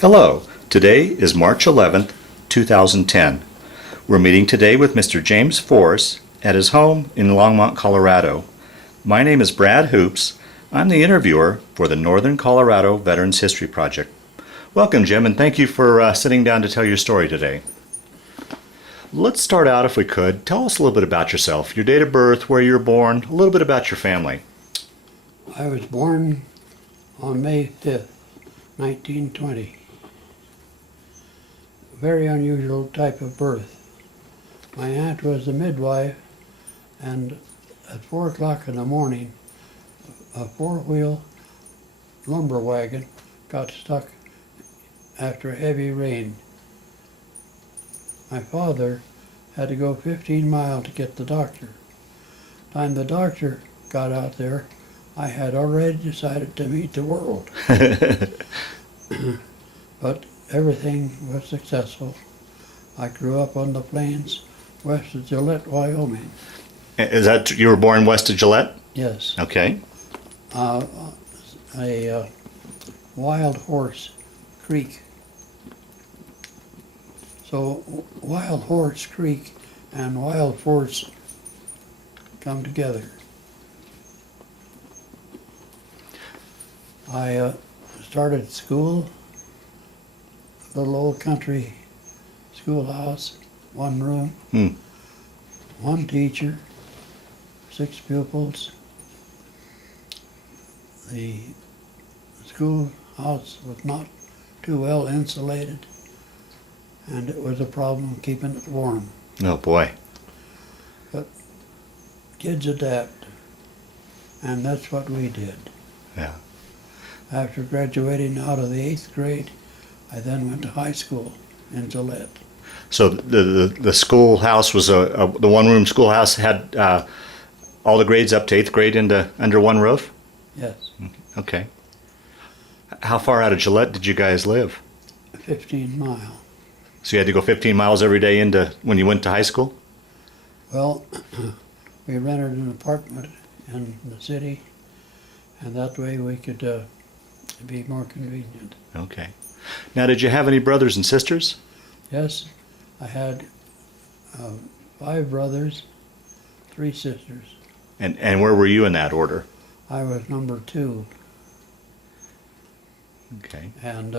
Hello, today is March 11th, 2010. We're meeting today with Mr. James Force at his home in Longmont, Colorado. My name is Brad Hoops. I'm the interviewer for the Northern Colorado Veterans History Project. Welcome, Jim, and thank you for sitting down to tell your story today. Let's start out, if we could. Tell us a little bit about yourself, your date of birth, where you were born, a little bit about your family. I was born on May 5th, 1920. Very unusual type of birth. My aunt was a midwife, and at 4 o'clock in the morning, a four-wheel lumber wagon got stuck after heavy rain. My father had to go 15 miles to get the doctor. Time the doctor got out there, I had already decided to meet the world. But everything was successful. I grew up on the plains west of Gillette, Wyoming. Is that, you were born west of Gillette? Yes. Okay. A Wild Horse Creek. So Wild Horse Creek and Wild Horse come together. I started school, little old country schoolhouse, one room, one teacher, 6 pupils. The schoolhouse was not too well insulated, and it was a problem keeping it warm. Oh boy. But kids adapt, and that's what we did. Yeah. After graduating out of the 8th grade, I then went to high school in Gillette. So the schoolhouse was the one-room schoolhouse had all the grades up to 8th grade under one roof? Yes. Okay. How far out of Gillette did you guys live? 15 miles. So you had to go 15 miles every day when you went to high school? Well, we rented an apartment in the city, and that way we could be more convenient. Okay. Now, did you have any brothers and sisters? Yes, I had 5 brothers, 3 sisters. And where were you in that order? I was number 2. Okay. And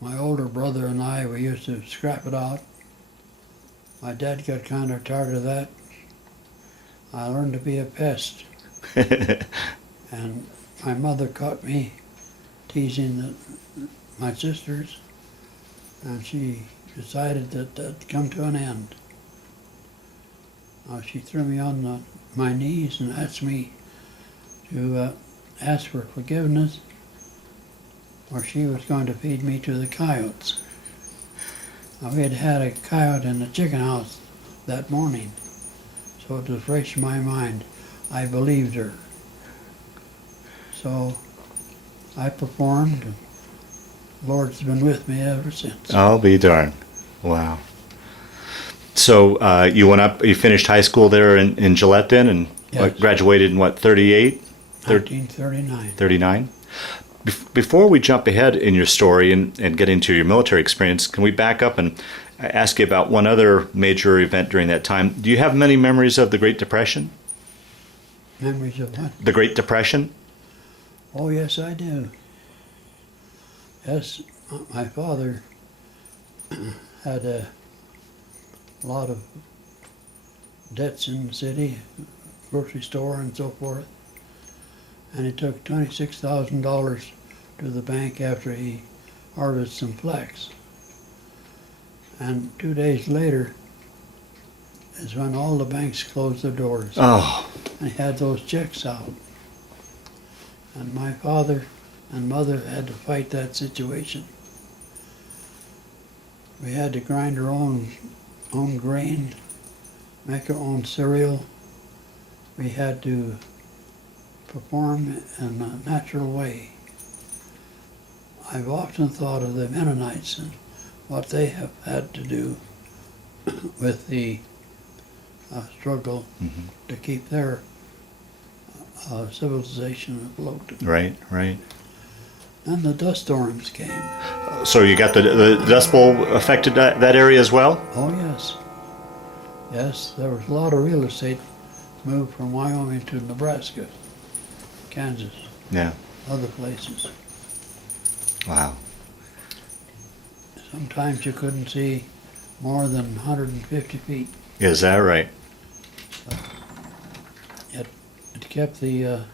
my older brother and I, we used to scrap it out. My dad got kind of tired of that. I learned to be a pest. And my mother caught me teasing my sisters, and she decided that that'd come to an end. She threw me on my knees and asked me to ask for forgiveness, or she was going to feed me to the coyotes. Now, we had had a coyote in the chicken house that morning, so it was fresh in my mind. I believed her. So I performed, and the Lord's been with me ever since. I'll be darned. Wow. So you went up, you finished high school there in Gillette then, and Yes. graduated in what, 38? 1939. 39? Before we jump ahead in your story and get into your military experience, can we back up and ask you about one other major event during that time? Do you have many memories of the Great Depression? Memories of what? The Great Depression? Oh, yes, I do. Yes, my father had a lot of debts in the city, grocery store and so forth, and he took $26,000 to the bank after he harvested some flax. And 2 days later is when all the banks closed their doors. Oh. And he had those checks out. And my father and mother had to fight that situation. We had to grind our own grain, make our own cereal. We had to perform in a natural way. I've often thought of the Mennonites and what they have had to do with the struggle to keep their civilization afloat. Right, right. Then the dust storms came. So you got the Dust Bowl affected that area as well? Oh, yes. Yes, there was a lot of real estate moved from Wyoming to Nebraska, Kansas, Yeah. other places. Wow. Sometimes you couldn't see more than 150 feet. Is that right? It kept the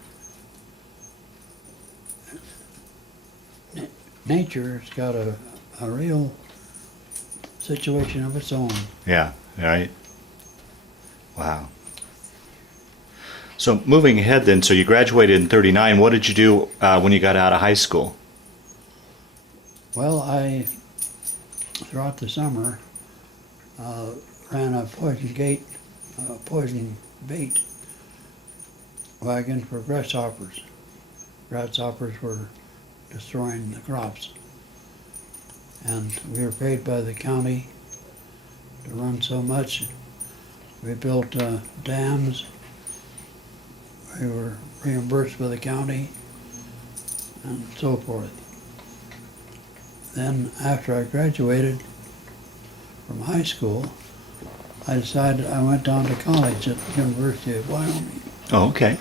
nature's got a real situation of its own. Yeah, right. Wow. So moving ahead then, so you graduated in 39. What did you do when you got out of high school? Well, I, throughout the summer, ran a poison bait wagon for grasshoppers. Grasshoppers were destroying the crops. And we were paid by the county to run so much. We built dams. We were reimbursed by the county and so forth. Then after I graduated from high school, I decided I went down to college at the University of Wyoming. Oh, okay.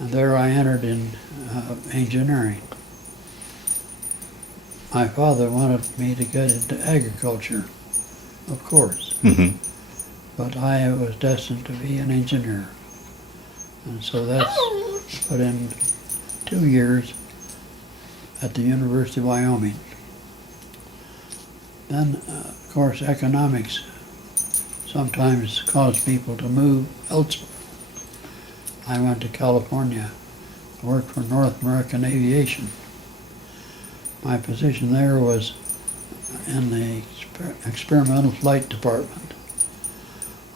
And there I entered in engineering. My father wanted me to get into agriculture, of course, Mm-hmm. but I was destined to be an engineer. And so that's put in 2 years at the University of Wyoming. Then, of course, economics sometimes cause people to move elsewhere. I went to California, worked for North American Aviation. My position there was in the experimental flight department.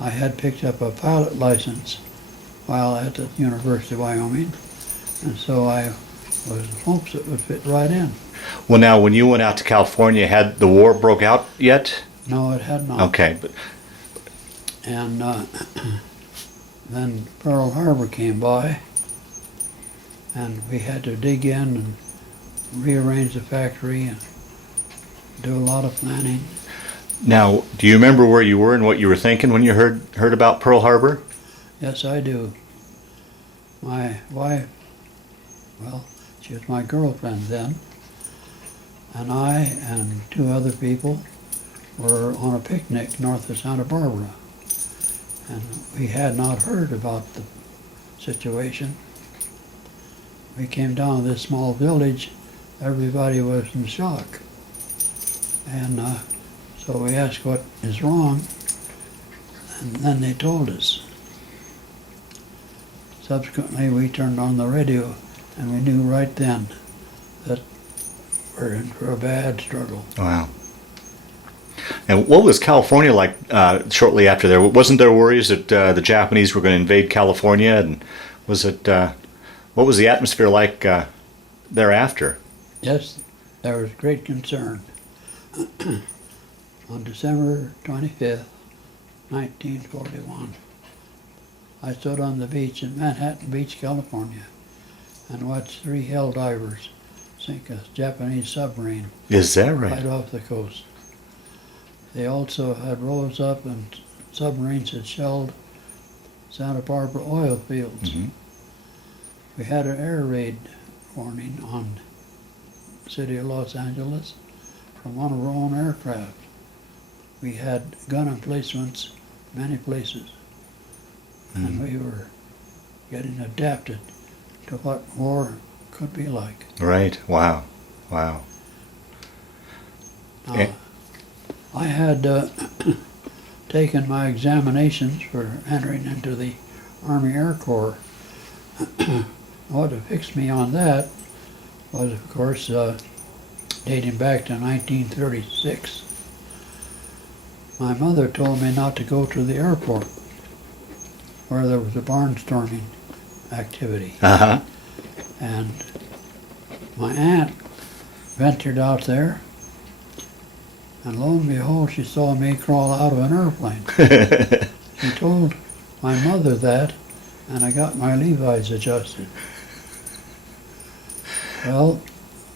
I had picked up a pilot license while at the University of Wyoming, and so I was in hopes it would fit right in. Well, now, when you went out to California, had the war broke out yet? No, it had not. Okay, but And then Pearl Harbor came by, and we had to dig in and rearrange the factory and do a lot of planning. now, do you remember where you were and what you were thinking when you heard about Pearl Harbor? Yes, I do. My wife, well, she was my girlfriend then, and I and 2 other people were on a picnic north of Santa Barbara. And we had not heard about the situation. We came down to this small village, everybody was in shock. And so we asked what is wrong, and then they told us. Subsequently, we turned on the radio, and we knew right then that we're in for a bad struggle. Wow. And what was California like shortly after there? Wasn't there worries that the Japanese were going to invade California? And was it, what was the atmosphere like thereafter? Yes, there was great concern. On December 25th, 1941, I stood on the beach in Manhattan Beach, California, and watched 3 hell divers sink a Japanese submarine Is that right right? off the coast. They also had rose up and submarines had shelled Santa Barbara oil fields. Mhm. We had an air raid warning on the city of Los Angeles from one of our own aircraft. We had gun emplacements many places, and we were getting adapted to what war could be like. Right. Wow. Wow. Eh. I had taken my examinations for entering into the Army Air Corps. What fixed me on that was, of course, dating back to 1936. My mother told me not to go to the airport where there was a barnstorming activity. Uh-huh. And my aunt ventured out there, and lo and behold, she saw me crawl out of an airplane. She told my mother that, and I got my Levi's adjusted. Well,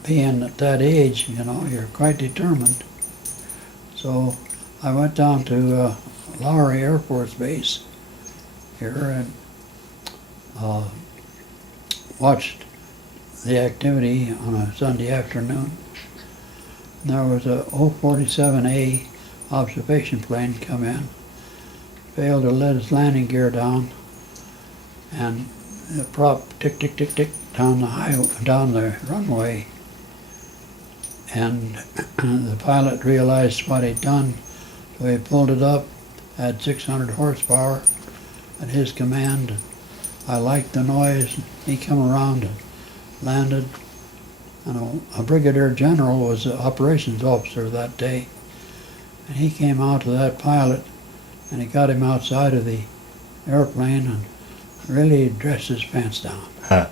being at that age, you're quite determined. So I went down to Lowry Air Force Base here and watched the activity on a Sunday afternoon. And there was a 047A observation plane come in, failed to let its landing gear down, and the prop tick tick tick tick down the runway. And the pilot realized what he'd done, so he pulled it up, had 600 horsepower at his command. I liked the noise. He come around and landed. And a brigadier general was the operations officer that day. And he came out to that pilot and he got him outside of the airplane and really dressed his pants down. Huh.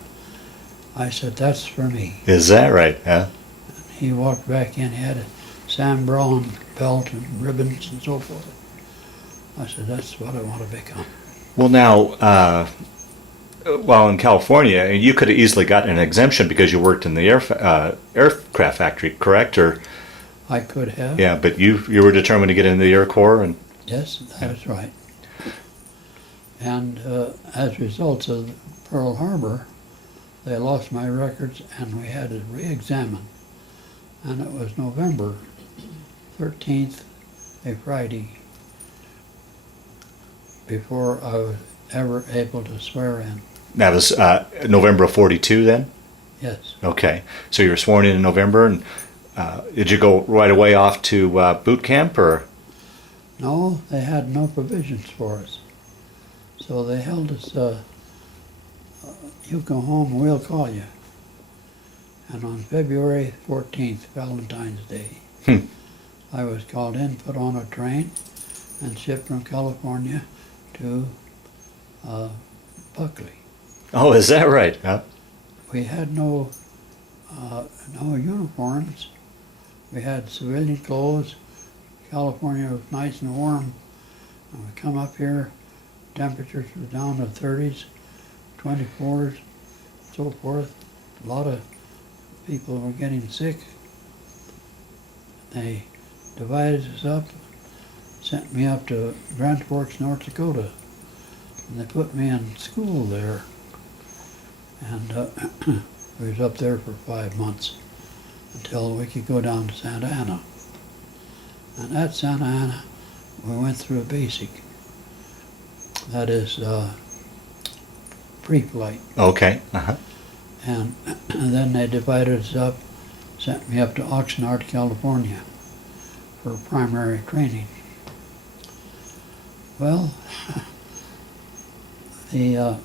I said, that's for me. Is that right? Huh? He walked back in, he had a Sam Brown belt and ribbons and so forth. I said, that's what I want to become. Well, now, while in California, you could have easily gotten an exemption because you worked in the aircraft factory, correct? Or I could have. yeah, but you were determined to get into the Air Corps, and Yes, that is right. And as a result of Pearl Harbor, they lost my records and we had to re-examine. And it was November 13th, a Friday, before I was ever able to swear in. that was November of '42. Then, Yes. okay. So you were sworn in November, and did you go right away off to boot camp, or? No, they had no provisions for us. So they held us, you go home and we'll call you. And on February 14th, Valentine's Day, I was called in, put on a train, and shipped from California to Buckley. Oh, is that right? Huh? We had no uniforms. We had civilian clothes. California was nice and warm. And we come up here, temperatures were down to 30s, 24s, so forth. A lot of people were getting sick. They divided us up, sent me up to Grand Forks, North Dakota, and they put me in school there. And we was up there for 5 months until we could go down to Santa Ana. And at Santa Ana, we went through a basic, that is pre-flight. Okay. Uh-huh. And then they divided us up, sent me up to Oxnard, California for primary training. Well, it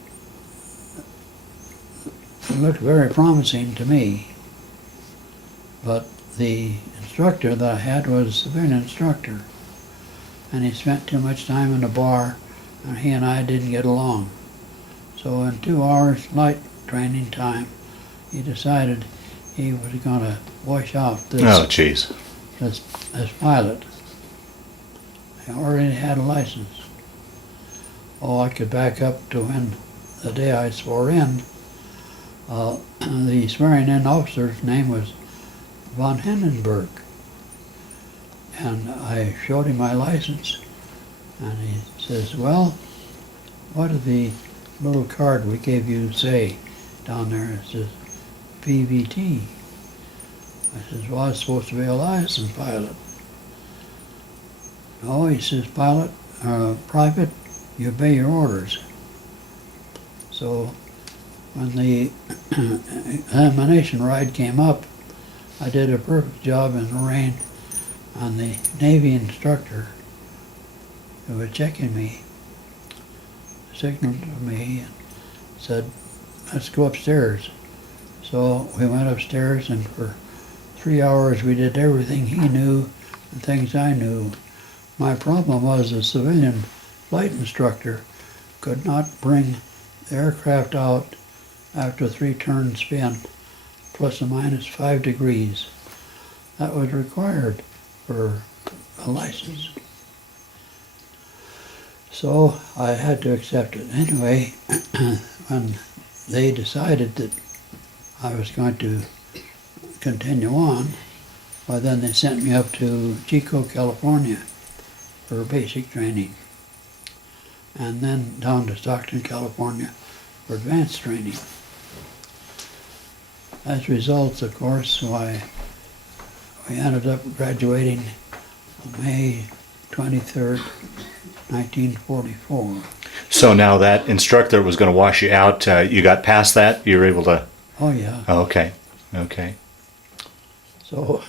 looked very promising to me, but the instructor that I had was a civilian instructor, and he spent too much time in the bar, and he and I didn't get along. So in 2 hours light training time, he decided he was going to wash out Oh, this jeez. pilot. He already had a license. Oh, I could back up to when the day I swore in. The swearing-in officer's name was von Hindenburg. And I showed him my license, and he says, well, what did the little card we gave you say down there? It says PVT. I says, well, it's supposed to be a licensed pilot. No, he says, private, you obey your orders. So when the examination ride came up, I did a perfect job in the rain, and the Navy instructor who was checking me signaled to me and said, let's go upstairs. So we went upstairs, and for 3 hours we did everything he knew and things I knew. My problem was the civilian flight instructor could not bring the aircraft out after 3 turn spin, plus or minus 5 degrees. That was required for a license. So I had to accept it. Anyway, when they decided that I was going to continue on, well, then they sent me up to Chico, California for basic training, and then down to Stockton, California for advanced training. As results, of course, we ended up graduating on May 23rd, 1944. So now that instructor was going to wash you out, you got past that? You were able to... Oh, yeah. Oh, okay. Okay. So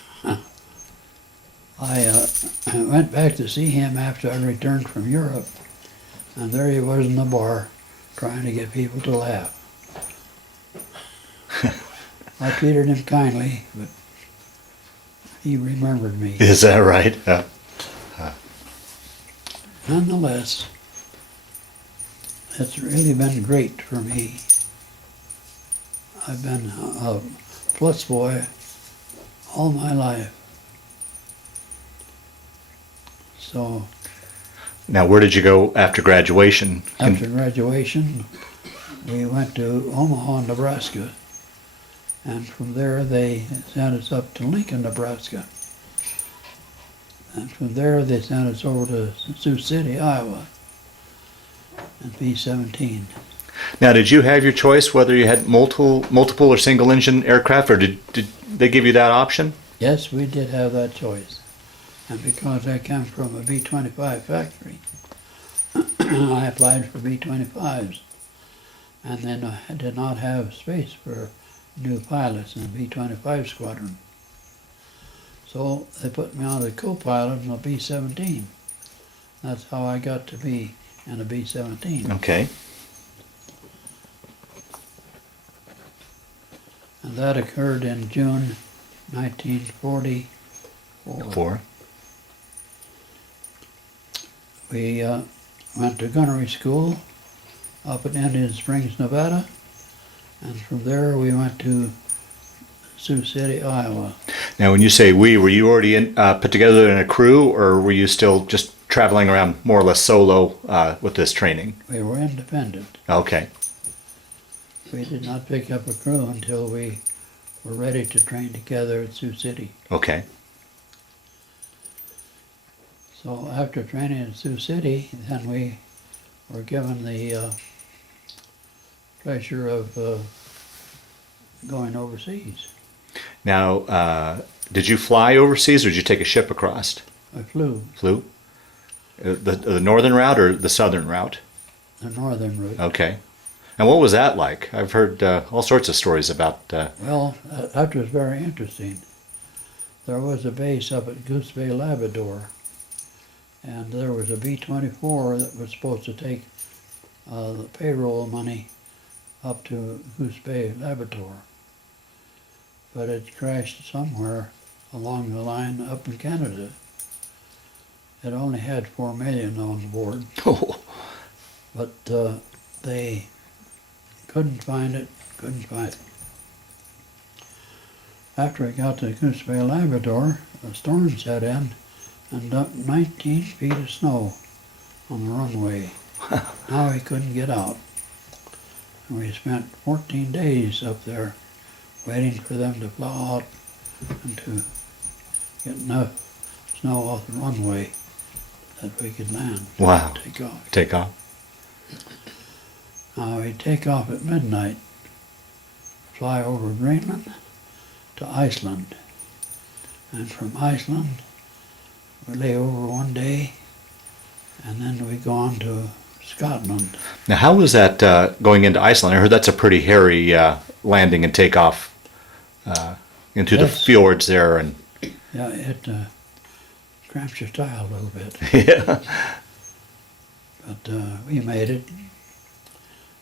I went back to see him after I returned from Europe, and there he was in the bar trying to get people to laugh. I treated him kindly, but he remembered me. Is that right? Nonetheless, it's really been great for me. I've been a plus boy all my life. So Now, where did you go after graduation? after graduation, we went to Omaha, Nebraska, and from there they sent us up to Lincoln, Nebraska. And from there they sent us over to Sioux City, Iowa, and B-17. Now, did you have your choice whether you had multiple or single engine aircraft, or did they give you that option? Yes, we did have that choice. And because I come from a B-25 factory, I applied for B-25s. And then I did not have space for new pilots in the B-25 squadron. So they put me on as a co-pilot in a B-17. That's how I got to be in a B-17. Okay. And that occurred in June 1944. 4. We went to gunnery school up in Indian Springs, Nevada, and from there we went to Sioux City, Iowa. Now, when you say we, were you already put together in a crew, or were you still just traveling around more or less solo with this training? We were independent. Okay. We did not pick up a crew until we were ready to train together at Sioux City. Okay. So after training at Sioux City, then we were given the pleasure of going overseas. Now, did you fly overseas, or did you take a ship across? I flew Flew? The northern route or the southern route? the northern route. Okay. And what was that like? I've heard all sorts of stories about... Well, that was very interesting. There was a base up at Goose Bay, Labrador, and there was a B-24 that was supposed to take the payroll money up to Goose Bay, Labrador. But it crashed somewhere along the line up in Canada. It only had 4 million on board, Oh. but they couldn't find it. After it got to Goose Bay, Labrador, a storm set in and dumped 19 feet of snow on the runway. Now he couldn't get out. And we spent 14 days up there waiting for them to plow out and to get enough snow off the runway that we could land. Wow. Take off. Take off. We'd take off at midnight, fly over Greenland to Iceland. And from Iceland, we lay over one day, and then we go on to Scotland. Now, how was that going into Iceland? I heard that's a pretty hairy landing and takeoff into the Yes. fjords there. And Yeah, it cramps your style a little bit, yeah. but we made it.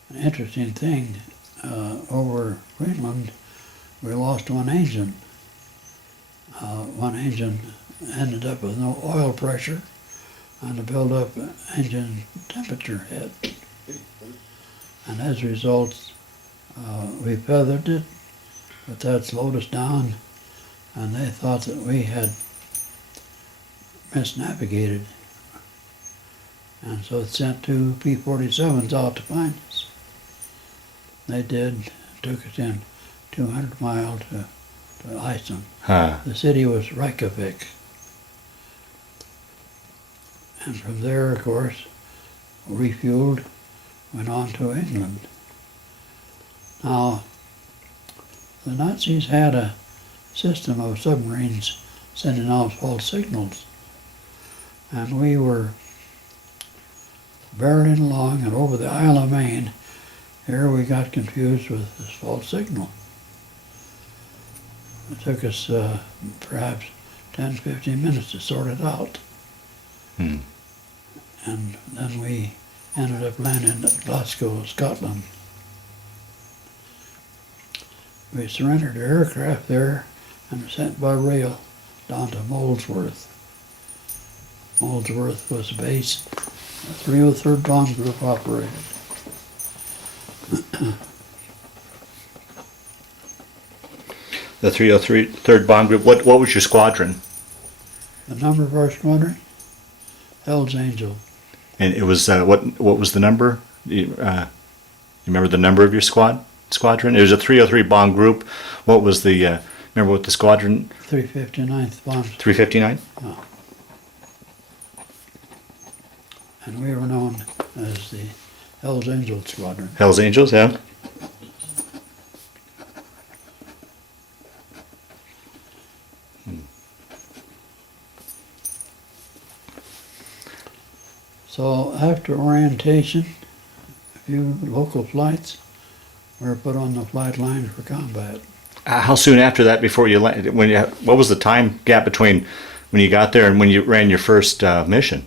An interesting thing, over Greenland, we lost one engine. One engine ended up with no oil pressure and a build-up engine temperature hit. And as a result, we feathered it, but that slowed us down, and they thought that we had misnavigated. And so it sent 2 P-47s out to find us. They did, took us in 200 miles to Iceland. Huh. The city was Reykjavik. And from there, of course, refueled, went on to England. Now, the Nazis had a system of submarines sending out false signals. And we were barreling along, and over the Isle of Man, here we got confused with this false signal. It took us perhaps 10, 15 minutes to sort it out. Hmm. And then we ended up landing at Glasgow, Scotland. We surrendered the aircraft there and were sent by rail down to Molesworth. Molesworth was the base. The 303rd Bomb Group operated. The 303rd Bomb Group, what was your squadron? The number of our squadron? Hell's Angel. And it was, what was the number? You remember the number of your squadron? It was a 303 Bomb Group. What was the, remember what the squadron? 359th Bomb. 359? Yeah. And we were known as the Hell's Angel Squadron. Hell's Angels, yeah. So after orientation, a few local flights, we were put on the flight line for combat. How soon after that before you landed? What was the time gap between when you got there and when you ran your first mission?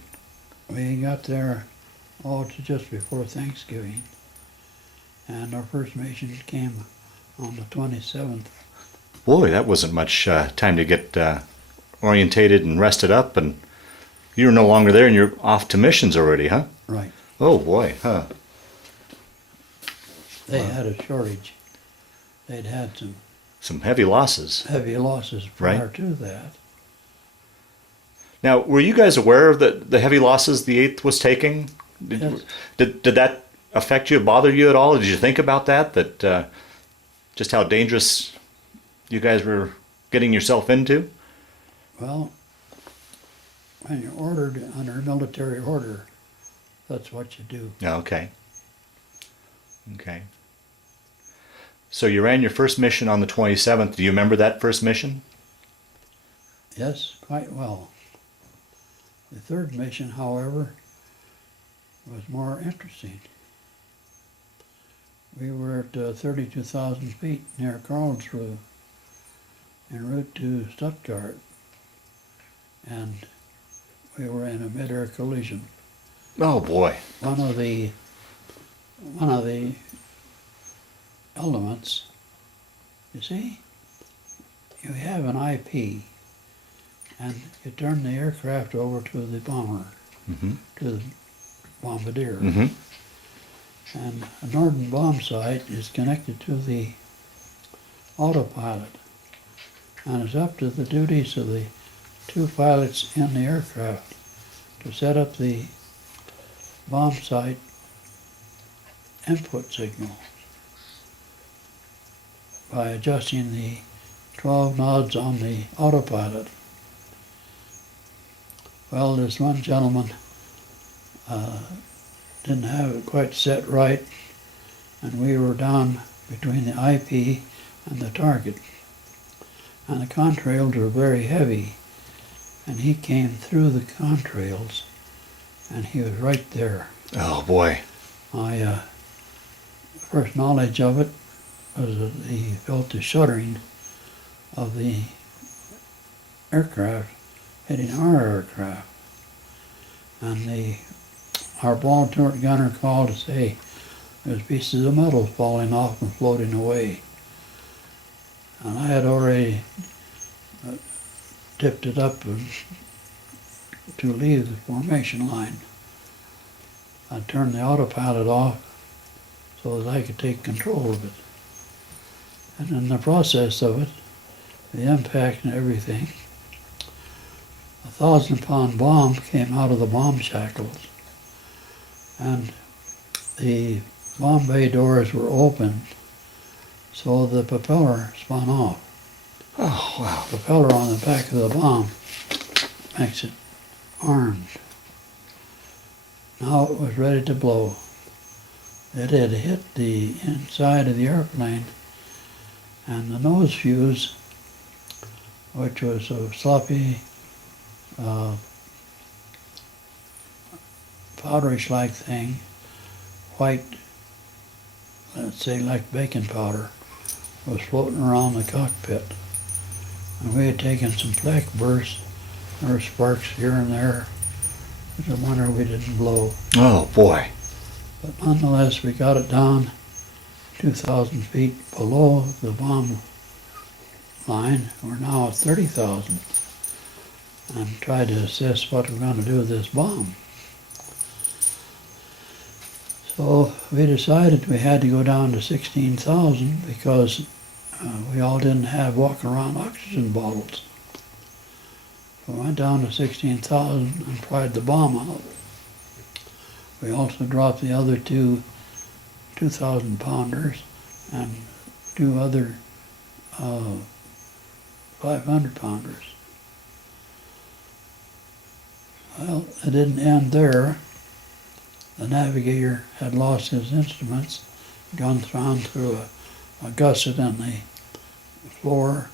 We got there to just before Thanksgiving, and our first mission came on the 27th. Boy, that wasn't much time to get orientated and rested up, and you were no longer there and you're off to missions already, huh? Right. Oh boy, huh? They had a shortage. They'd had Some heavy losses. heavy losses prior Right. to that. Now, were you guys aware of the heavy losses the 8th was taking? Yes. Did that affect you, bother you at all? Did you think about that? That just how dangerous you guys were getting yourself into? Well, when you're ordered under military order, that's what you do. Oh, okay. Okay. So you ran your first mission on the 27th. Do you remember that first mission? Yes, quite well. The third mission, however, was more interesting. We were at 32,000 feet near Karlsruhe, en route to Stuttgart, and we were in a mid-air collision. Oh boy. One of the elements, you see, you have an IP, and you turn the aircraft over to the bomber, Mm-hmm. to the bombardier. Mm-hmm. And a northern bomb sight is connected to the autopilot, and it's up to the duties of the two pilots in the aircraft to set up the bomb sight input signal by adjusting the 12 nodes on the autopilot. Well, this one gentleman didn't have it quite set right, and we were down between the IP and the target. And the contrails were very heavy, and he came through the contrails, and he was right there. Oh boy. My first knowledge of it was that he felt the shuddering of the aircraft hitting our aircraft. And our ball turret gunner called to say there's pieces of metal falling off and floating away. And I had already tipped it up to leave the formation line. I turned the autopilot off so that I could take control of it. And in the process of it, the impact and everything, a 1,000-pound bomb came out of the bomb shackles, and the bomb bay doors were open So the propeller spun off. Oh, wow. The propeller on the back of the bomb makes it orange. Now it was ready to blow. It had hit the inside of the airplane, and the nose fuse, which was a sloppy, powderish-like thing, white, let's say like baking powder, was floating around the cockpit. And we had taken some flak bursts. There were sparks here and there. It's a wonder we didn't blow. Oh, boy. But nonetheless, we got it down 2,000 feet below the bomb line. We're now at 30,000 and tried to assess what we're going to do with this bomb. So we decided we had to go down to 16,000 because we all didn't have walking around oxygen bottles. So we went down to 16,000 and tried the bomb out. We also dropped the other two 2,000 pounders and two other 500 pounders. Well, it didn't end there. The navigator had lost his instruments, gone through a gusset in the floor.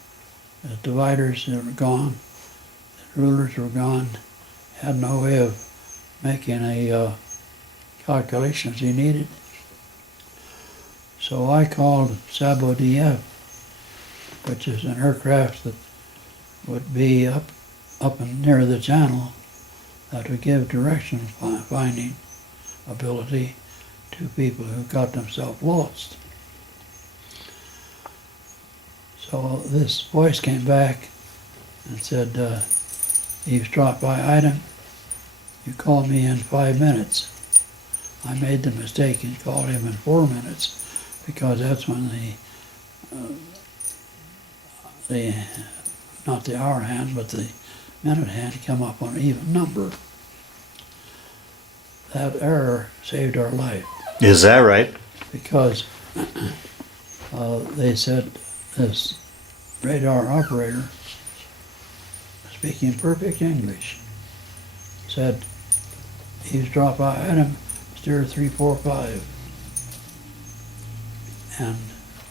The dividers were gone. The rulers were gone. Had no way of making a calculations he needed. So I called WWII, which is an aircraft that would be up and near the channel that would give direction finding ability to people who got themselves lost. So this voice came back and said, eavesdrop by item, you called me in 5 minutes. I made the mistake and called him in 4 minutes because that's when the not the hour hand, but the minute hand come up on an even number. That error saved our life. Is that right? Because they said this radar operator, speaking perfect English, said, eavesdrop by item, steer 345, and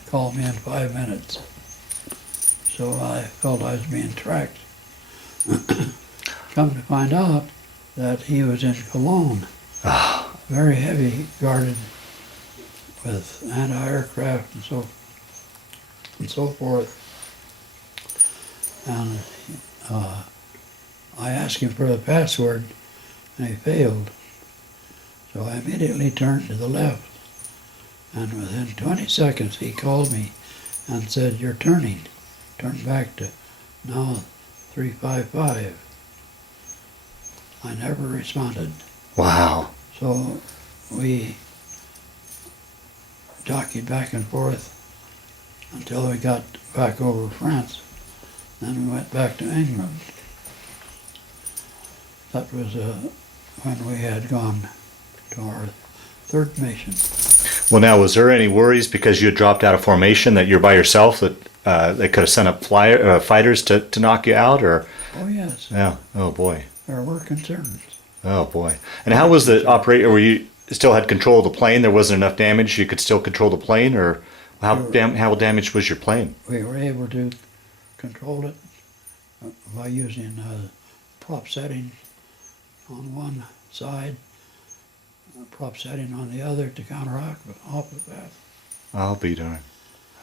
called me in 5 minutes. So I felt I was being tracked. Come to find out that he was in Cologne, very heavy guarded with anti-aircraft and so forth. And I asked him for the password, and he failed. So I immediately turned to the left, and within 20 seconds he called me and said, you're turning. Turned back to now 355. I never responded. Wow. So we jockeyed back and forth until we got back over France. Then we went back to England. That was when we had gone to our third mission. Well, now, was there any worries because you had dropped out of formation that you're by yourself, that they could have sent up fighters to knock you out, or? Oh, yes. Yeah. Oh, boy. There were concerns. Oh, boy. And how was the operator? Were you still had control of the plane? There wasn't enough damage. You could still control the plane, or how damaged was your plane? We were able to control it by using prop setting on one side, prop setting on the other to counteract off of that. I'll be darned.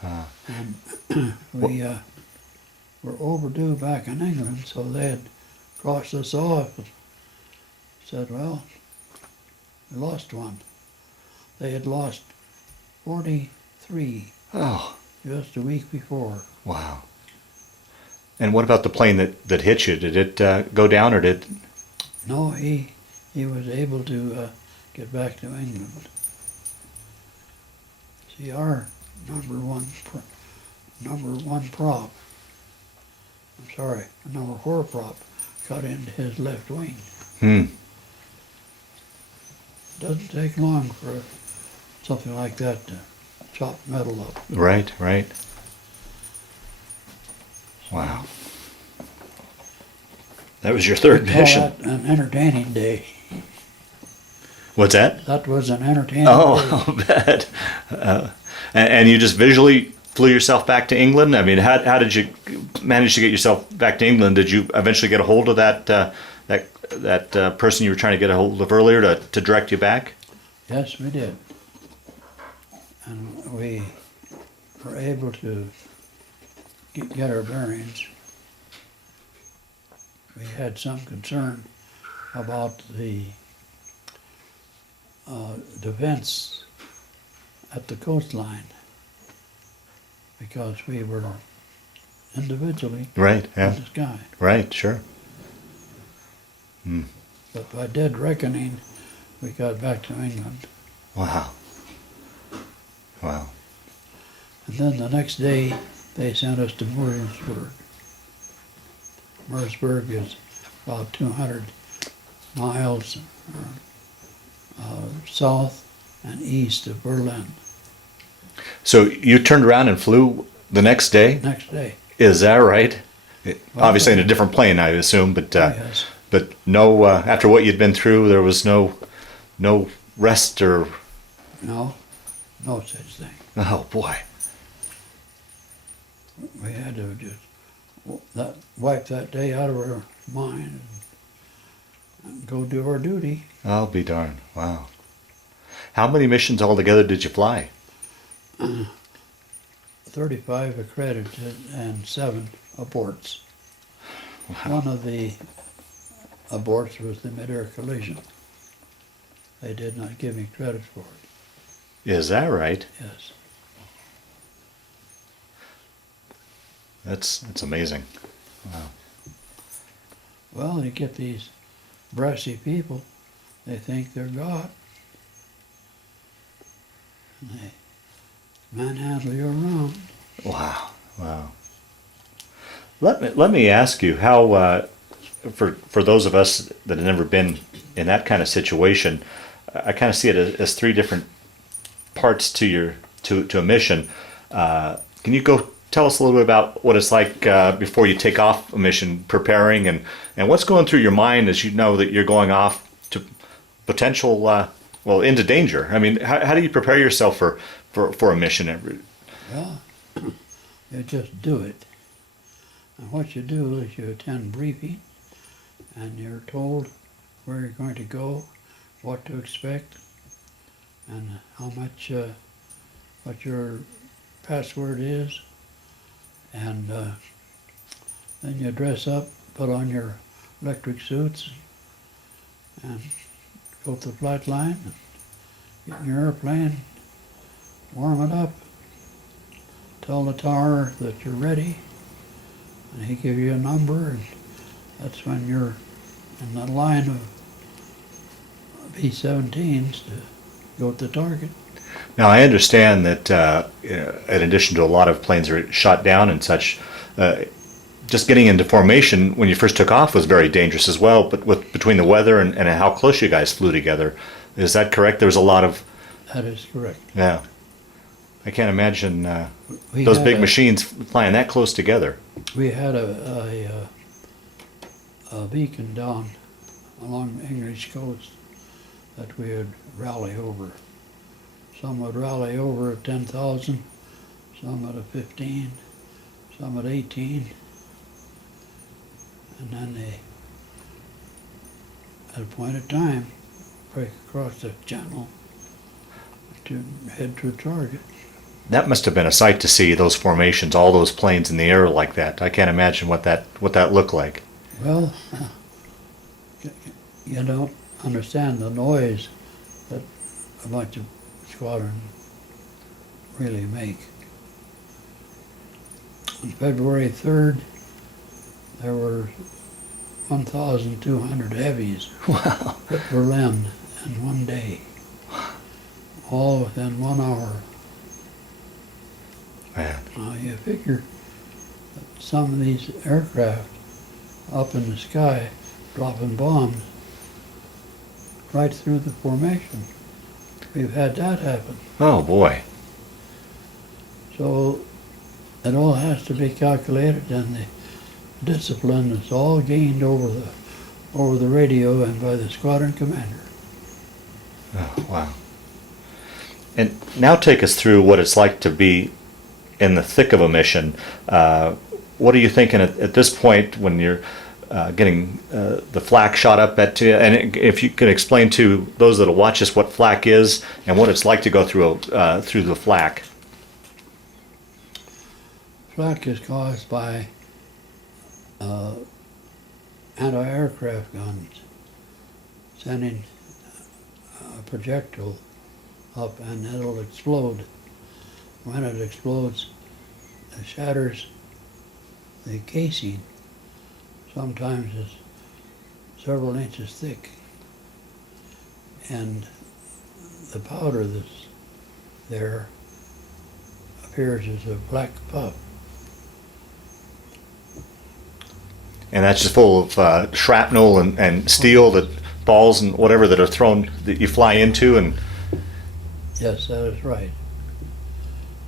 And we were overdue back in England, so they had crossed us off and said, well, we lost one. They had lost 43 just a week before. Wow. And what about the plane that hit you? Did it go down, or did? No, he was able to get back to England. See, our number one prop, number 4 prop, cut into his left wing. Doesn't take long for something like that to chop metal up. Right, right. Wow. That was your third Call mission. that an entertaining day. What's that? That was an entertaining day. Oh, I'll bet. And you just visually flew yourself back to England? I mean, how did you manage to get yourself back to England? Did you eventually get a hold of that person you were trying to get a hold of earlier to direct you back? Yes, we did. And we were able to get our bearings. We had some concern about the defense at the coastline because we were individually Right, in yeah. the sky. Right, sure. But by dead reckoning, we got back to England. Wow. Wow. And then the next day, they sent us to Murraysburg. Murraysburg is about 200 miles south and east of Berlin. So you turned around and flew the next day? Next day. Is that right? Well, Obviously in a different plane, I assume, but Yes. but no. After what you'd been through, there was no rest or. No such thing. Oh boy. We had to just wipe that day out of our mind and go do our duty. I'll be darned. Wow. How many missions altogether did you fly? 35 accredited and 7 aborts. One of the aborts was the mid-air collision. They did not give me credit for it. Is that right? Yes. That's amazing. Well, you get these brassy people, they think they're God. And they manhandle you around. Wow. Wow. Let me ask you how for those of us that have never been in that kind of situation, I kind of see it as 3 different parts to a mission. Can you go tell us a little bit about what it's like before you take off a mission, preparing, and what's going through your mind as you know that you're going off to potential, into danger? I mean, how do you prepare yourself for a mission? Well, you just do it. And what you do is you attend briefing, and you're told where you're going to go, what to expect, and how much, what your password is. And then you dress up, put on your electric suits, and go to the flight line, and get in your airplane, warm it up, tell the tower that you're ready, and he gives you a number, and that's when you're in the line of B-17s to go to the target. Now, I understand that in addition to a lot of planes are shot down and such, just getting into formation when you first took off was very dangerous as well, but between the weather and how close you guys flew together. Is that correct? There was a lot of... That is correct. Yeah. I can't imagine We those had big machines flying that close together. We had a beacon down along the English coast that we would rally over. Some would rally over at 10,000, some at 15, some at 18, and then they, at a point of time, break across the channel to head to a target. That must have been a sight to see, those formations, all those planes in the air like that. I can't imagine what that looked like. Well, you don't understand the noise that a bunch of squadron really make. On February 3rd, there were 1,200 heavies Wow. hit Berlin in one day, all within 1 hour. Man. Now you figure that some of these aircraft up in the sky dropping bombs right through the formation. We've had that happen. Oh boy. So it all has to be calculated, and the discipline is all gained over the radio and by the squadron commander. Oh, wow. And now take us through what it's like to be in the thick of a mission. What are you thinking at this point when you're getting the flak shot up at you? And if you can explain to those that will watch us what flak is and what it's like to go through the flak. Flak is caused by anti-aircraft guns sending a projectile up, and it'll explode. When it explodes, it shatters the casing. Sometimes it's several inches thick, and the powder that's there appears as a black puff. And that's just full of shrapnel and steel, that balls and whatever that are thrown, that you fly into. And Yes, that is right.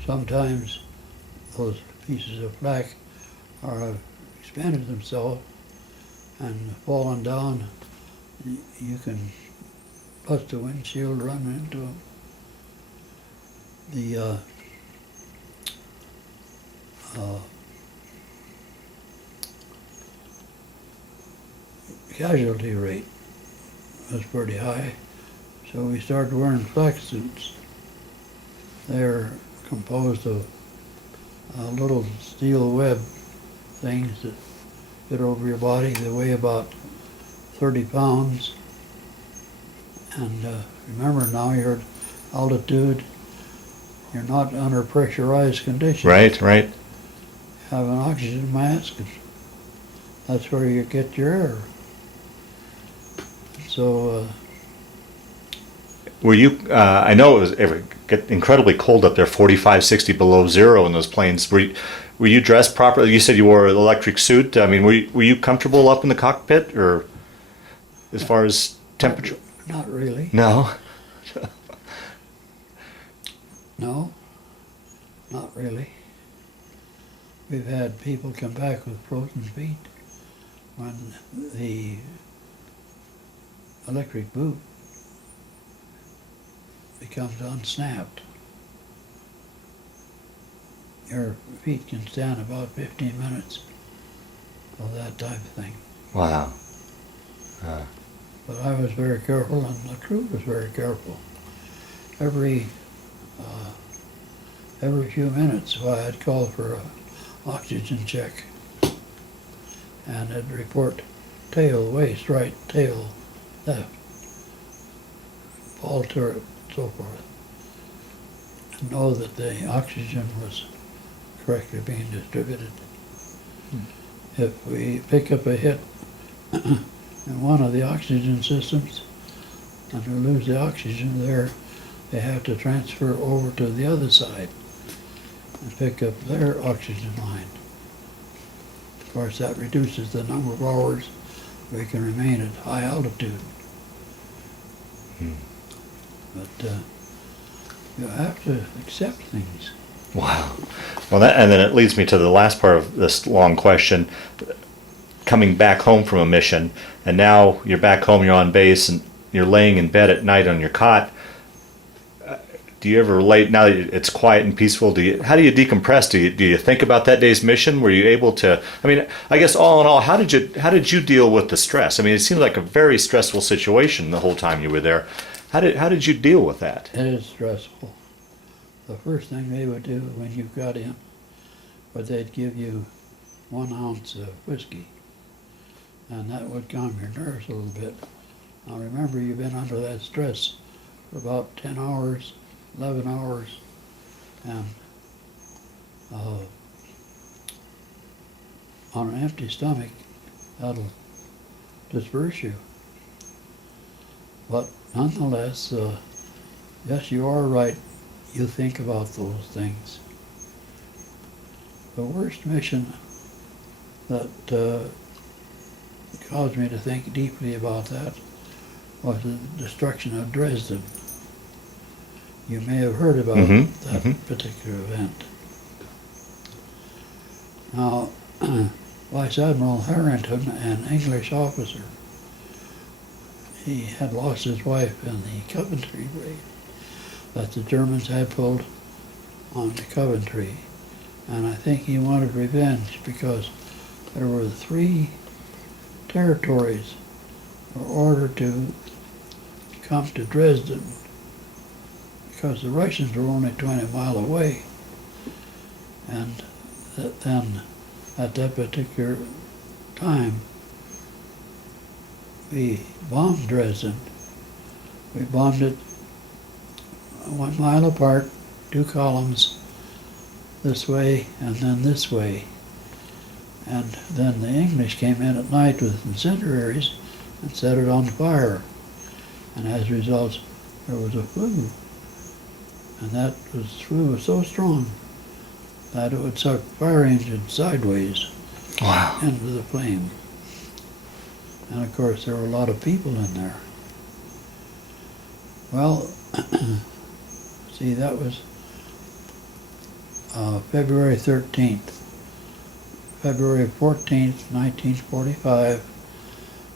Sometimes those pieces of flak are expanded themselves and falling down. You can bust the windshield, run into them. The casualty rate was pretty high, so we started wearing flak suits. They're composed of little steel web things that fit over your body. They weigh about 30 pounds. And remember, now you're at altitude. You're not under pressurized conditions. right. You have an oxygen mask. That's where you get your air. So Were you? I know it was get incredibly cold up there, 45, 60 below zero in those planes. Were you dressed properly? You said you wore an electric suit. I mean, were you comfortable up in the cockpit, or as far as temperature? not really. No. No, not really. We've had people come back with frozen feet when the electric boot becomes unsnapped. Your feet can stand about 15 minutes of that type of thing. Wow. But I was very careful, and the crew was very careful. Every few minutes, I'd call for an oxygen check, and I'd report tail, waist, right, tail, left, ball turret, so forth, and know that the oxygen was correctly being distributed. If we pick up a hit in one of the oxygen systems and we lose the oxygen there, they have to transfer over to the other side and pick up their oxygen line. Of course, that reduces the number of hours we can remain at high altitude. But you have to accept things. Wow. Well, and then it leads me to the last part of this long question. Coming back home from a mission, and now you're back home, you're on base, and you're laying in bed at night on your cot. Do you ever relate, now that it's quiet and peaceful, how do you decompress? Do you think about that day's mission? Were you able to, I mean, I guess all in all, how did you deal with the stress? I mean, it seemed like a very stressful situation the whole time you were there. How did you deal with that? It is stressful. The first thing they would do when you got in was they'd give you 1 ounce of whiskey, and that would calm your nerves a little bit. Now remember, you've been under that stress for about 10 hours, 11 hours, and on an empty stomach, that'll disperse you. But nonetheless, yes, you are right. You think about those things. The worst mission that caused me to think deeply about that was the destruction of Dresden. You may have heard about that particular event. Now, Vice Admiral Harrington, an English officer, he had lost his wife in the Coventry raid that the Germans had pulled on the Coventry. And I think he wanted revenge because there were 3 territories were ordered to come to Dresden because the Russians were only 20 miles away. And then at that particular time, we bombed Dresden. We bombed it 1 mile apart, 2 columns, this way and then this way. And then the English came in at night with incendiaries and set it on fire. And as a result, there was a flue. And that flue was so strong that it would suck fire engines sideways into the flame. And of course, there were a lot of people in there. Well, see, that was February 13th. February 14th, 1945,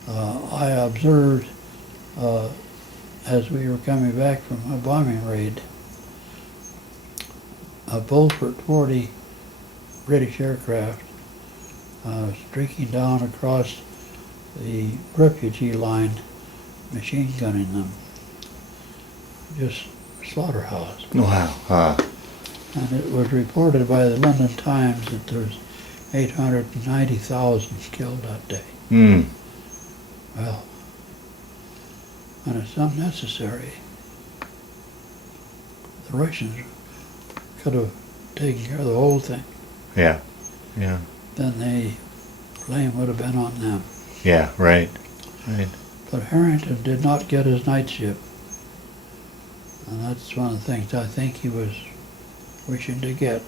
I observed as we were coming back from a bombing raid, a Beaufort 40 British aircraft streaking down across the refugee line, machine gunning them. Just slaughterhouse. Wow. And it was reported by the London Times that there was 890,000 killed that day. Well, and it's unnecessary. The Russians could have taken care of the whole thing. Yeah. Then the blame would have been on them. Yeah, right. But Harrington did not get his night shift. And that's one of the things I think he was wishing to get.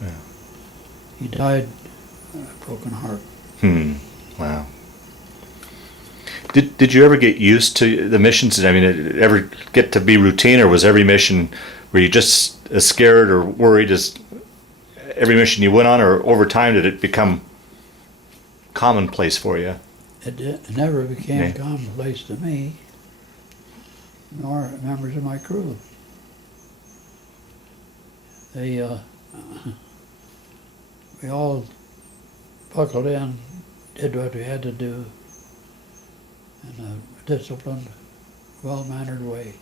Yeah. He died a broken heart. Wow. Did you ever get used to the missions? I mean, did it ever get to be routine, or was every mission, were you just as scared or worried as every mission you went on, or over time did it become commonplace for you? It never became commonplace to me, nor members of my crew. They, we all buckled in, did what we had to do in a disciplined, well-mannered way.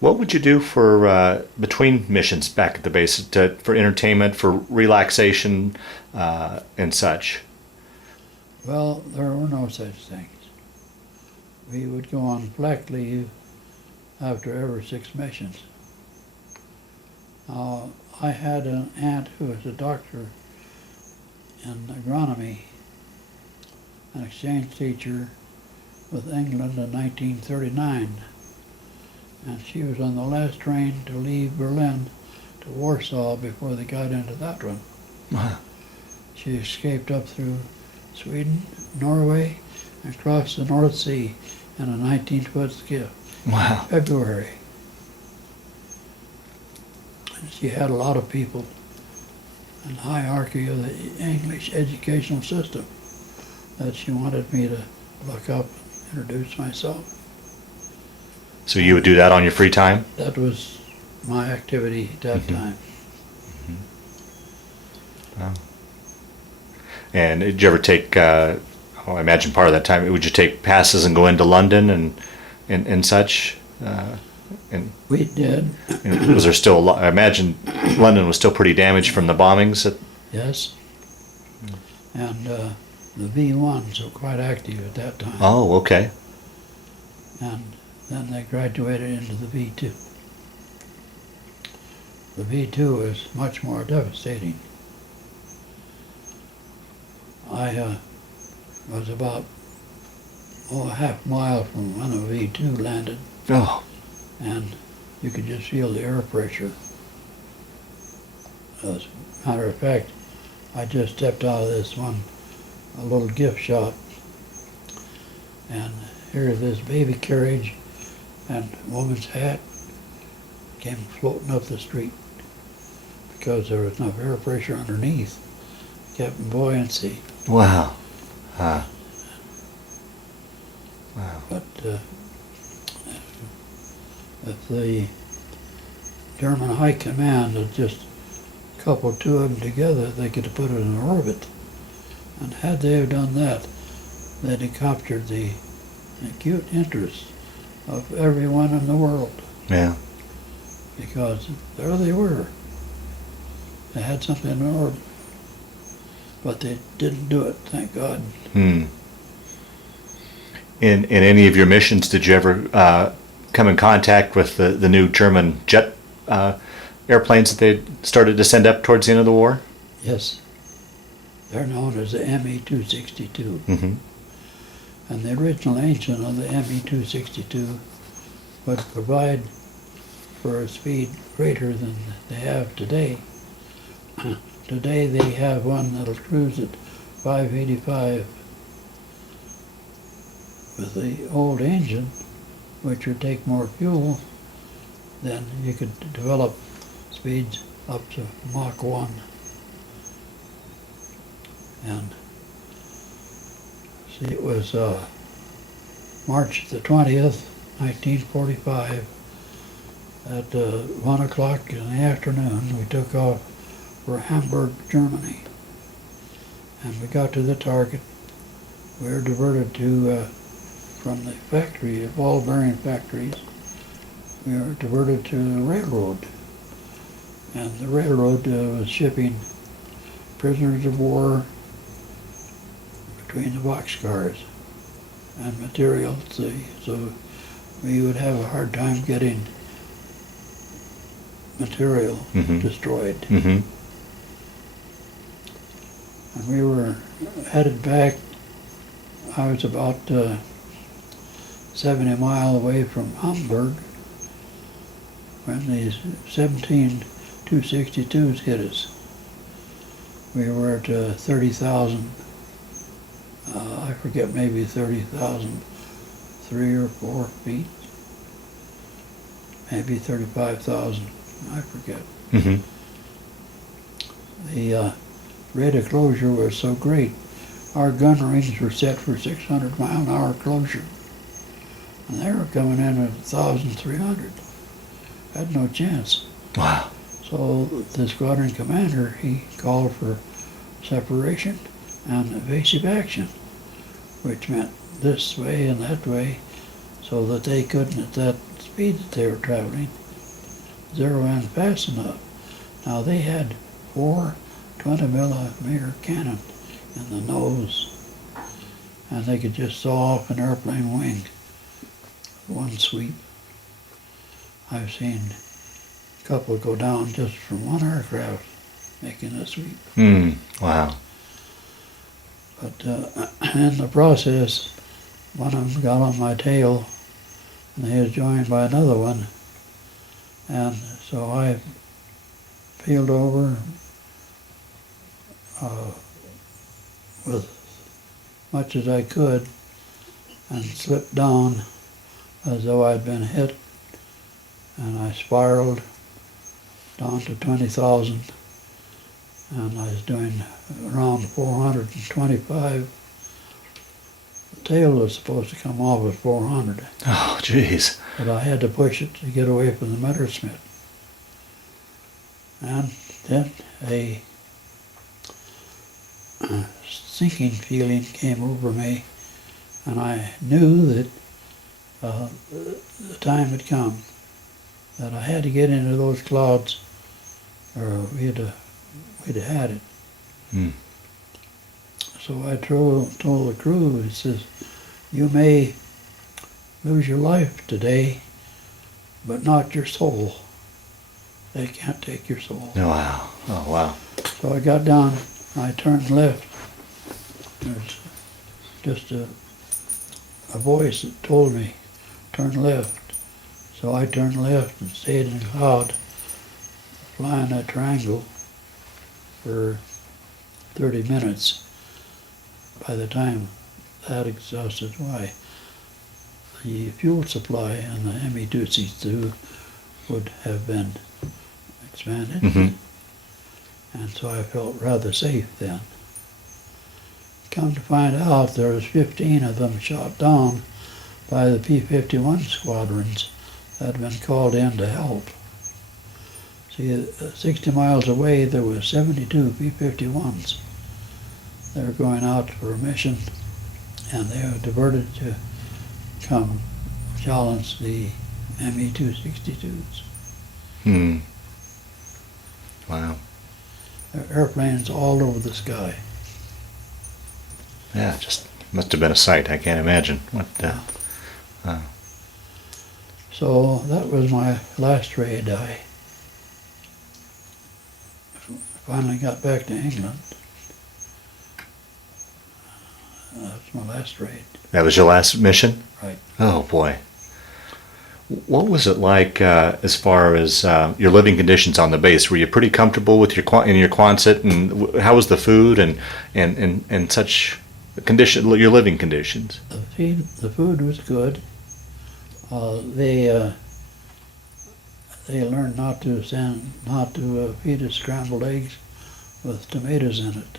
What would you do for between missions back at the base for entertainment, for relaxation, and such? Well, there were no such things. We would go on black leave after every 6 missions. I had an aunt who was a doctor in agronomy, an exchange teacher with England in 1939. And she was on the last train to leave Berlin to Warsaw before they got into that one. She escaped up through Sweden, Norway, and crossed the North Sea in a 19-foot skiff. Wow. February. And she had a lot of people in the hierarchy of the English educational system that she wanted me to look up and introduce myself. So you would do that on your free time? That was my activity at that time. Wow. And did you ever take, I imagine part of that time, would you take passes and go into London and such? And We did. and was there still a lot, I imagine London was still pretty damaged from the bombings? Yes. And the V1s were quite active at that time. Oh, okay. And then they graduated into the V2. The V2 is much more devastating. I was about a half mile from when a V2 landed, Oh, and you could just feel the air pressure. As a matter of fact, I just stepped out of this one, a little gift shop, and here's this baby carriage and a woman's hat came floating up the street. because there was enough air pressure underneath, kept buoyancy. Wow. Wow. But if the German High Command had just coupled two of them together, they could have put it in orbit. And had they have done that, they'd have captured the acute interest of everyone in the world. Yeah. Because there they were. They had something in orbit. But they didn't do it, thank God. In any of your missions, did you ever come in contact with the new German jet airplanes that they started to send up towards the end of the war? Yes. They're known as the ME-262. Mm-hmm. And the original engine of the ME-262 would provide for a speed greater than they have today. Today they have one that'll cruise at 585 with the old engine, which would take more fuel. Then you could develop speeds up to Mach 1. And see, it was March the 20th, 1945, at 1 o'clock in the afternoon. We took off for Hamburg, Germany. And we got to the target. We were diverted to, from the factory, the ball bearing factories, we were diverted to the railroad. And the railroad was shipping prisoners of war between the boxcars and materials, so we would have a hard time getting material destroyed. Mm-hmm. And we were headed back. I was about 70 miles away from Hamburg when these 17 262s hit us. We were at 30,000, I forget, maybe 30,003 or 4 feet, maybe 35,000, I forget. Mm-hmm. The rate of closure was so great. Our gun ranges were set for 600 mile an hour closure. And they were coming in at 1,300. Had no chance. Wow. So the squadron commander, he called for separation and evasive action, which meant this way and that way, so that they couldn't, at that speed that they were traveling, zero in fast enough. Now they had 4 20-millimeter cannon in the nose, and they could just saw off an airplane wing, one sweep. I've seen a couple go down just from one aircraft making a sweep. Wow. But in the process, one of them got on my tail, and he was joined by another one, and so I peeled over with much as I could and slipped down as though I'd been hit, and I spiraled down to 20,000, and I was doing around 425. The tail was supposed to come off at 400. Oh, jeez. But I had to push it to get away from the metalsmith. And then a sinking feeling came over me, and I knew that the time had come, that I had to get into those clouds, or we'd have had it. So I told the crew, it says, you may lose your life today, but not your soul. They can't take your soul. Oh, wow. Oh, wow. So I got down, I turned left. There's just a voice that told me, turn left. So I turned left and stayed in a cloud, flying a triangle for 30 minutes. By the time that exhausted, why, the fuel supply in the ME-262 would have been expanded. and so I felt rather safe then. Come to find out, there was 15 of them shot down by the P-51 squadrons that had been called in to help. See, 60 miles away, there were 72 P-51s. They were going out for a mission, and they were diverted to come challenge the Me-262s. Hmm. Wow. There were airplanes all over the sky. Yeah, just must have been a sight. I can't imagine. What? So that was my last raid. I finally got back to England. That's my last raid. That was your last mission? Right. Oh boy. What was it like as far as your living conditions on the base? Were you pretty comfortable with in your Quonset, and how was the food and such your living conditions? The food was good. They learned not to feed us scrambled eggs with tomatoes in it.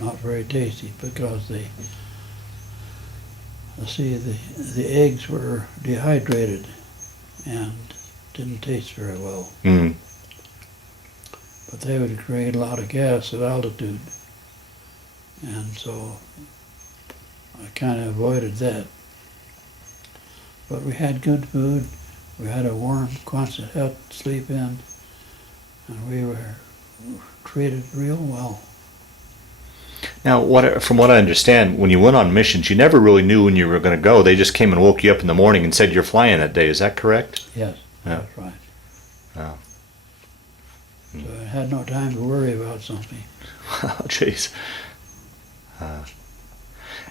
Not very tasty because the eggs were dehydrated and didn't taste very well. Mm. But they would create a lot of gas at altitude, and so I kind of avoided that. But we had good food. We had a warm Quonset hut to sleep in, and we were treated real well. Now, from what I understand, when you went on missions, you never really knew when you were going to go. They just came and woke you up in the morning and said you're flying that day. Is that correct? Yes, Yeah. that's right. Oh. So I had no time to worry about something. Oh, jeez.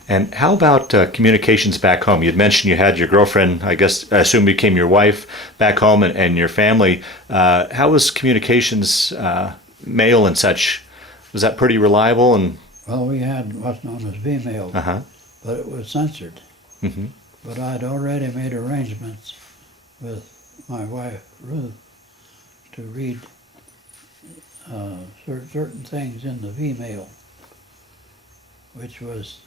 And how about communications back home? You'd mentioned you had your girlfriend, I assume became your wife back home, and your family. How was communications, mail and such? Was that pretty reliable? And Well, we had what's known as V-mail, but it was censored. Mm-hmm. But I'd already made arrangements with my wife, Ruth, to read certain things in the V-mail, which was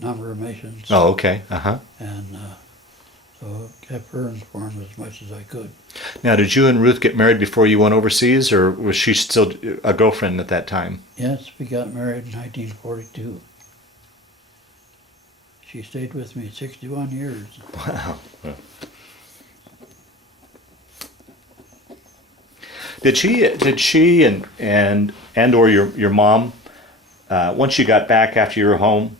number of missions. Oh, okay. And so kept her informed as much as I could. Now, did you and Ruth get married before you went overseas, or was she still a girlfriend at that time? Yes, we got married in 1942. She stayed with me 61 years. Wow. Did she and or your mom, once you got back after you were home,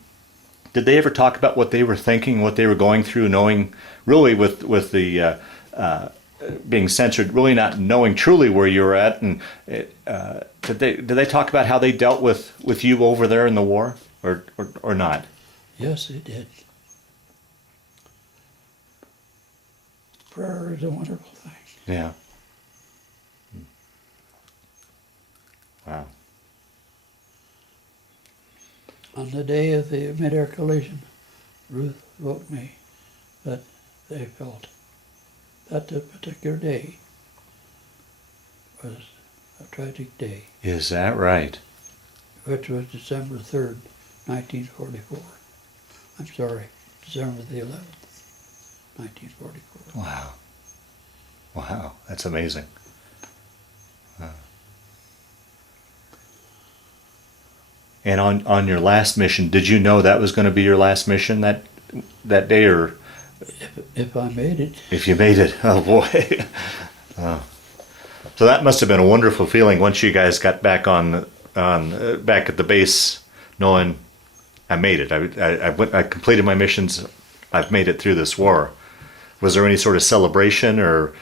did they ever talk about what they were thinking, what they were going through, knowing really with the being censored, really not knowing truly where you were at, and did they talk about how they dealt with you over there in the war, or not? Yes, they did. Prayer is a wonderful thing. Yeah. Wow. On the day of the mid-air collision, Ruth wrote me that they felt that the particular day was a tragic day, Is that right? which was December 3rd, 1944. I'm sorry, December the 11th, 1944. Wow. Wow, that's amazing. And on your last mission, did you know that was going to be your last mission that day, or If I made it, if you made it? Oh boy. Oh. So that must have been a wonderful feeling once you guys got back back at the base, knowing I made it. I completed my missions. I've made it through this war. Was there any sort of celebration, or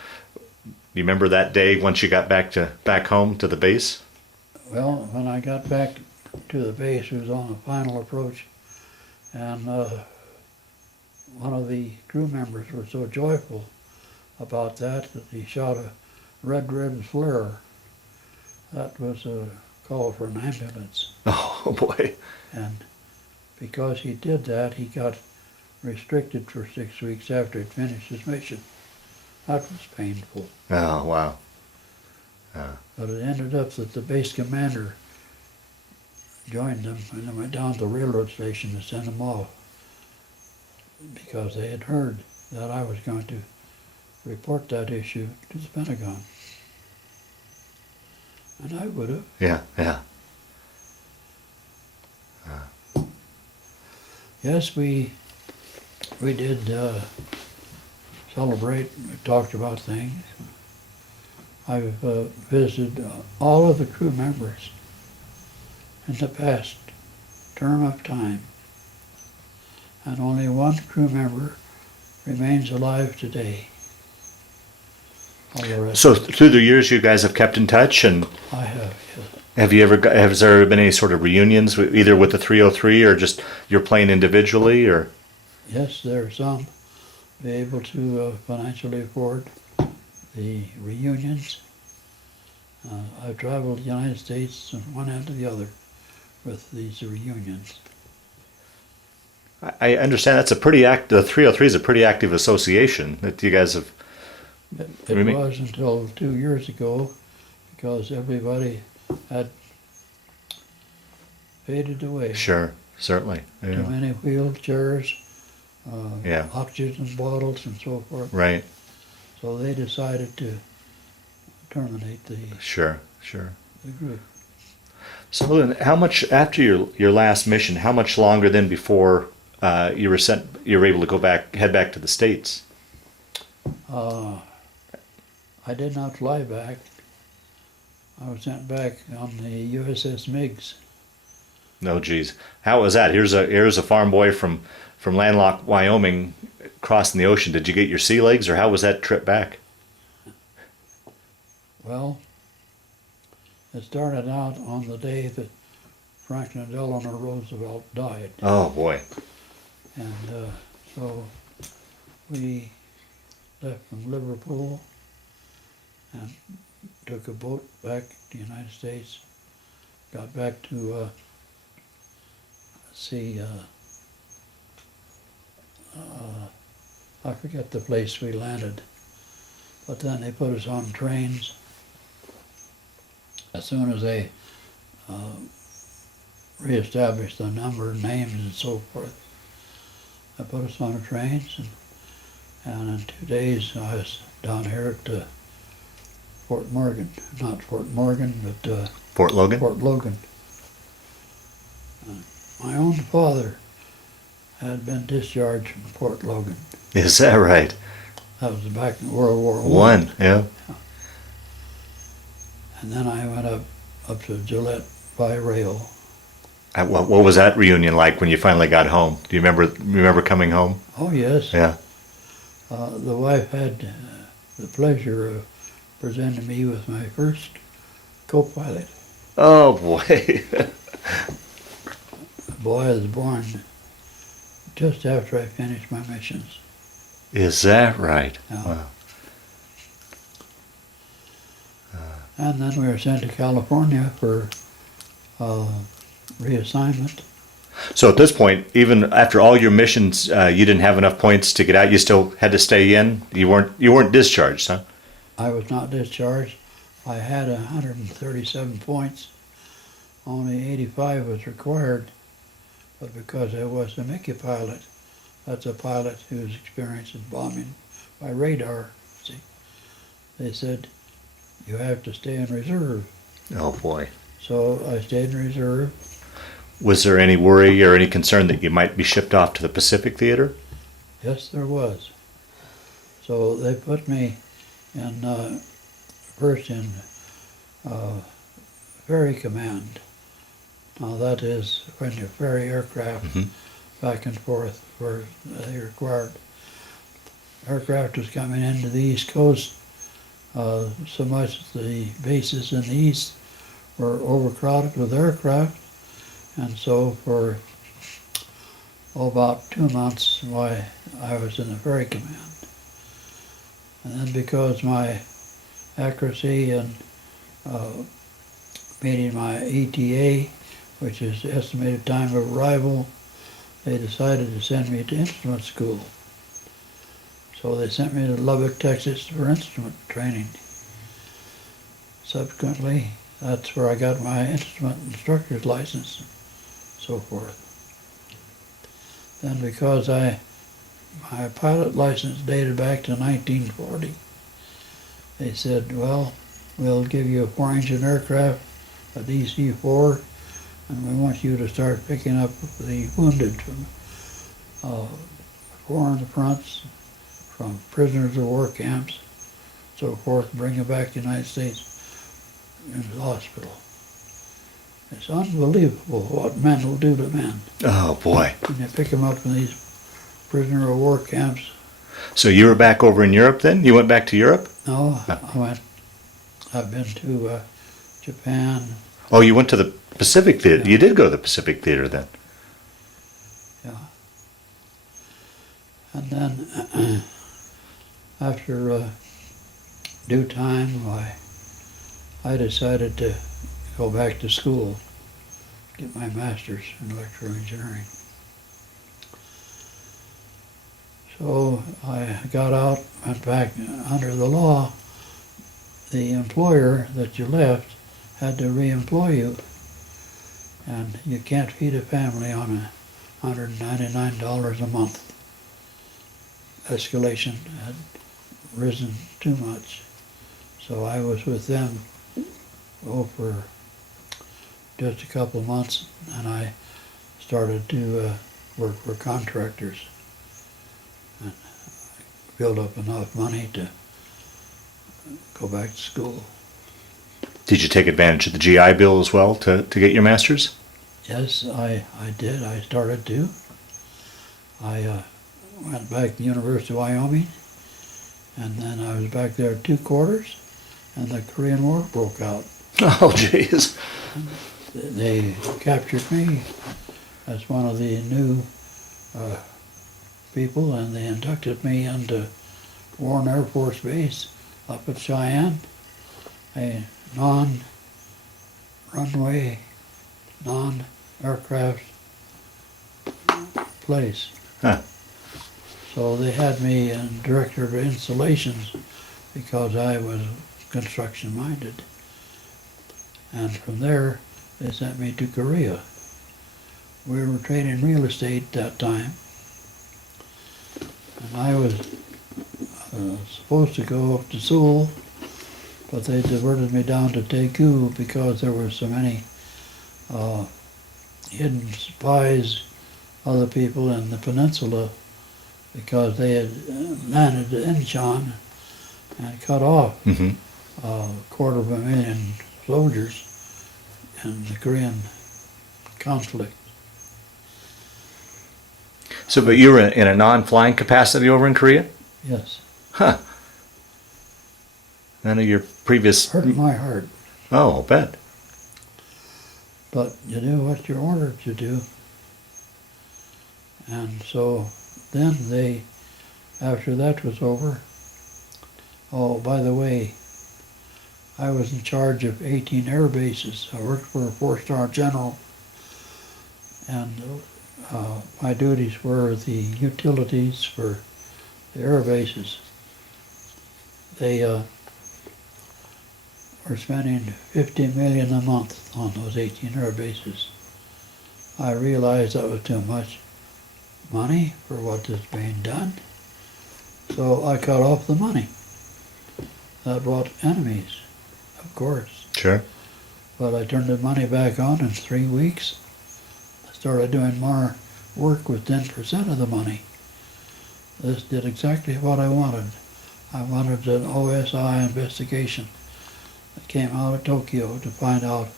you remember that day once you got back home to the base? well, when I got back to the base, it was on the final approach, and one of the crew members was so joyful about that he shot a red flare. That was a call for an ambulance. Oh boy. And because he did that, he got restricted for 6 weeks after he'd finished his mission. That was painful. Oh wow. But it ended up that the base commander joined them and they went down to the railroad station to send them off because they had heard that I was going to report that issue to the Pentagon. And I would have. Yeah, yeah. Yes, we did celebrate. We talked about things. I've visited all of the crew members in the past term of time, and only one crew member remains alive today. All the rest, So through the years, you guys have kept in touch, and I have. Yes. have you ever? Has there been any sort of reunions, either with the 303 or just you're playing individually, or? Yes, there are some be able to financially afford the reunions. I've traveled the United States from one end to the other with these reunions. I understand that's a pretty the 303 is a pretty active association that you guys have. It was until 2 years ago, because everybody had faded away. Sure, certainly. Too Yeah. many wheelchairs, Yeah. oxygen bottles and so forth. Right. So they decided to terminate the Sure. group. So then, how much after your last mission? How much longer then before you were able to head back to the States? I did not fly back. I was sent back on the USS Meigs. No, geez, how was that? Here's a farm boy from landlocked Wyoming crossing the ocean. Did you get your sea legs, or how was that trip back? Well, it started out on the day that Franklin Delano Roosevelt died. Oh boy. And so we left from Liverpool and took a boat back to the United States, got back to I forget the place we landed, but then they put us on trains. As soon as they reestablished the number, names, and so forth, they put us on the trains, and in 2 days I was down here at Fort Morgan. Not Fort Morgan, but Fort Logan? Fort Logan. My own father had been discharged from Fort Logan. Is that right? That was back in World War One, yeah. And then I went up to Gillette by rail. What was that reunion like when you finally got home? Do you remember coming home? Oh yes. Yeah. The wife had the pleasure of presenting me with my first co-pilot. Oh boy. The boy was born just after I finished my missions. Is that right? Yeah. Wow. And then we were sent to California for reassignment. So at this point, even after all your missions, you didn't have enough points to get out. You still had to stay in. You weren't discharged, huh? I was not discharged. I had 137 points. Only 85 was required, but because I was a Mickey pilot, that's a pilot who's experienced in bombing by radar, see, they said, you have to stay in reserve. Oh boy. So I stayed in reserve. Was there any worry or any concern that you might be shipped off to the Pacific Theater? Yes, there was. So they put me in, first in ferry command. Now that is when you ferry aircraft back and forth where they required. Aircraft was coming into the East Coast so much that the bases in the East were overcrowded with aircraft, and so for about 2 months why I was in the ferry command. And then because my accuracy in meeting my ETA, which is the estimated time of arrival, they decided to send me to instrument school. So they sent me to Lubbock, Texas for instrument training. subsequently, that's where I got my instrument instructor's license and so forth. Then because my pilot license dated back to 1940, they said, well, we'll give you a 4-engine aircraft, a DC-4, and we want you to start picking up the wounded from foreign fronts, from prisoners of war camps, so forth, bring them back to the United States into the hospital. It's unbelievable what men will do to men. Oh, boy. When they pick them up from these prisoner of war camps. So you were back over in Europe then? You went back to Europe? No, I've been to Japan. Oh, you went to the Pacific Theater. Yeah. You did go to the Pacific Theater then. Yeah. And then after due time, I decided to go back to school, get my master's in electrical engineering. So I got out, went back under the law. The employer that you left had to re-employ you, and you can't feed a family on $199 a month. Escalation had risen too much, so I was with them for just a couple of months, and I started to work for contractors and build up enough money to go back to school. Did you take advantage of the GI Bill as well to get your master's? Yes, I did. I started to. I went back to the University of Wyoming, and then I was back there 2 quarters, and the Korean War broke out. Oh, jeez. They captured me as one of the new people, and they inducted me into Warren Air Force Base up at Cheyenne, a non-runway, non-aircraft place. Huh. So they had me in director of installations because I was construction-minded. And from there, they sent me to Korea. We were trading real estate at that time. And I was supposed to go up to Seoul, but they diverted me down to Daegu because there were so many hidden spies, other people in the peninsula, because they had landed at Incheon and cut off Mm-hmm. 250,000 soldiers in the Korean conflict. So, but you were in a non-flying capacity over in Korea? Yes. Huh. None of your previous... Hurt my heart. Oh, I'll bet. But you do what you're ordered to do. And so then they, after that was over, oh, by the way, I was in charge of 18 air bases. I worked for a 4-star general, and my duties were the utilities for the air bases. They were spending $50 million a month on those 18 air bases. I realized that was too much money for what is being done, so I cut off the money. That brought enemies, of course. Sure. But I turned the money back on in 3 weeks. I started doing more work with 10% of the money. This did exactly what I wanted. I wanted an OSI investigation that came out of Tokyo to find out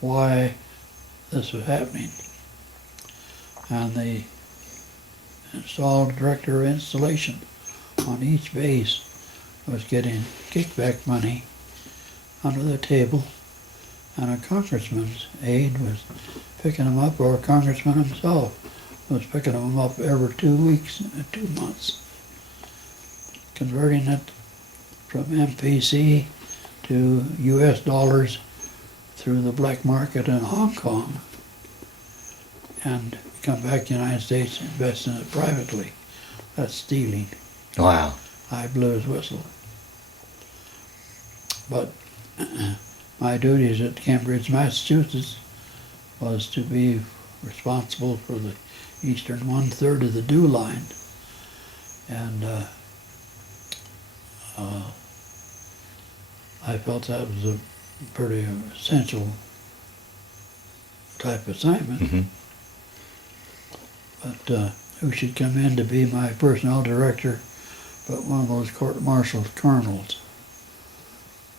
why this was happening. And the installed director of installation on each base was getting kickback money under the table, and a congressman's aide was picking them up, or a congressman himself was picking them up every 2 weeks, 2 months, converting it from MPC to US dollars through the black market in Hong Kong, and come back to the United States and invest in it privately. That's stealing. Wow. I blew his whistle. But my duties at Cambridge, Massachusetts, was to be responsible for the eastern one-third of the dew line. And I felt that was a pretty essential type assignment. Mm-hmm. But who should come in to be my personnel director but one of those court-martial colonels.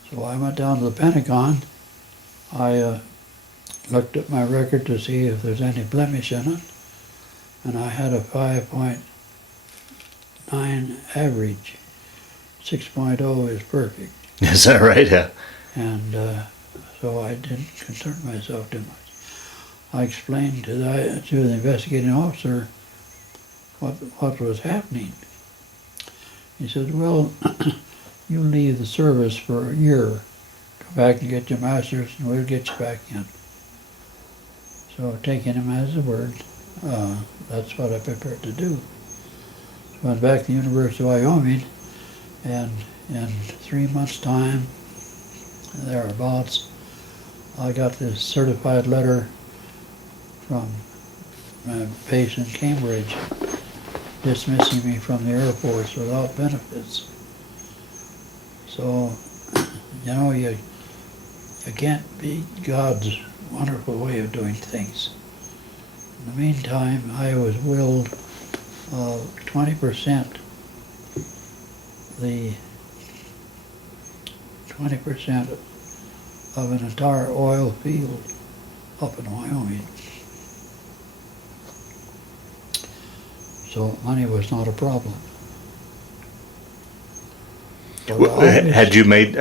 So I went down to the Pentagon. I looked at my record to see if there's any blemish in it, and I had a 5.9 average. 6.0 is perfect. Is that right? Yeah. And so I didn't concern myself too much. I explained to the investigating officer what was happening. He said, well, you leave the service for a year, come back and get your master's, and we'll get you back in. So taking him as a word, that's what I prepared to do. So I went back to the University of Wyoming, and in 3 months' time, thereabouts, I got this certified letter from a base in Cambridge dismissing me from the Air Force without benefits. So, you know, you can't beat God's wonderful way of doing things. In the meantime, I was willed 20% of an entire oil field up in Wyoming. So money was not a problem. Had you made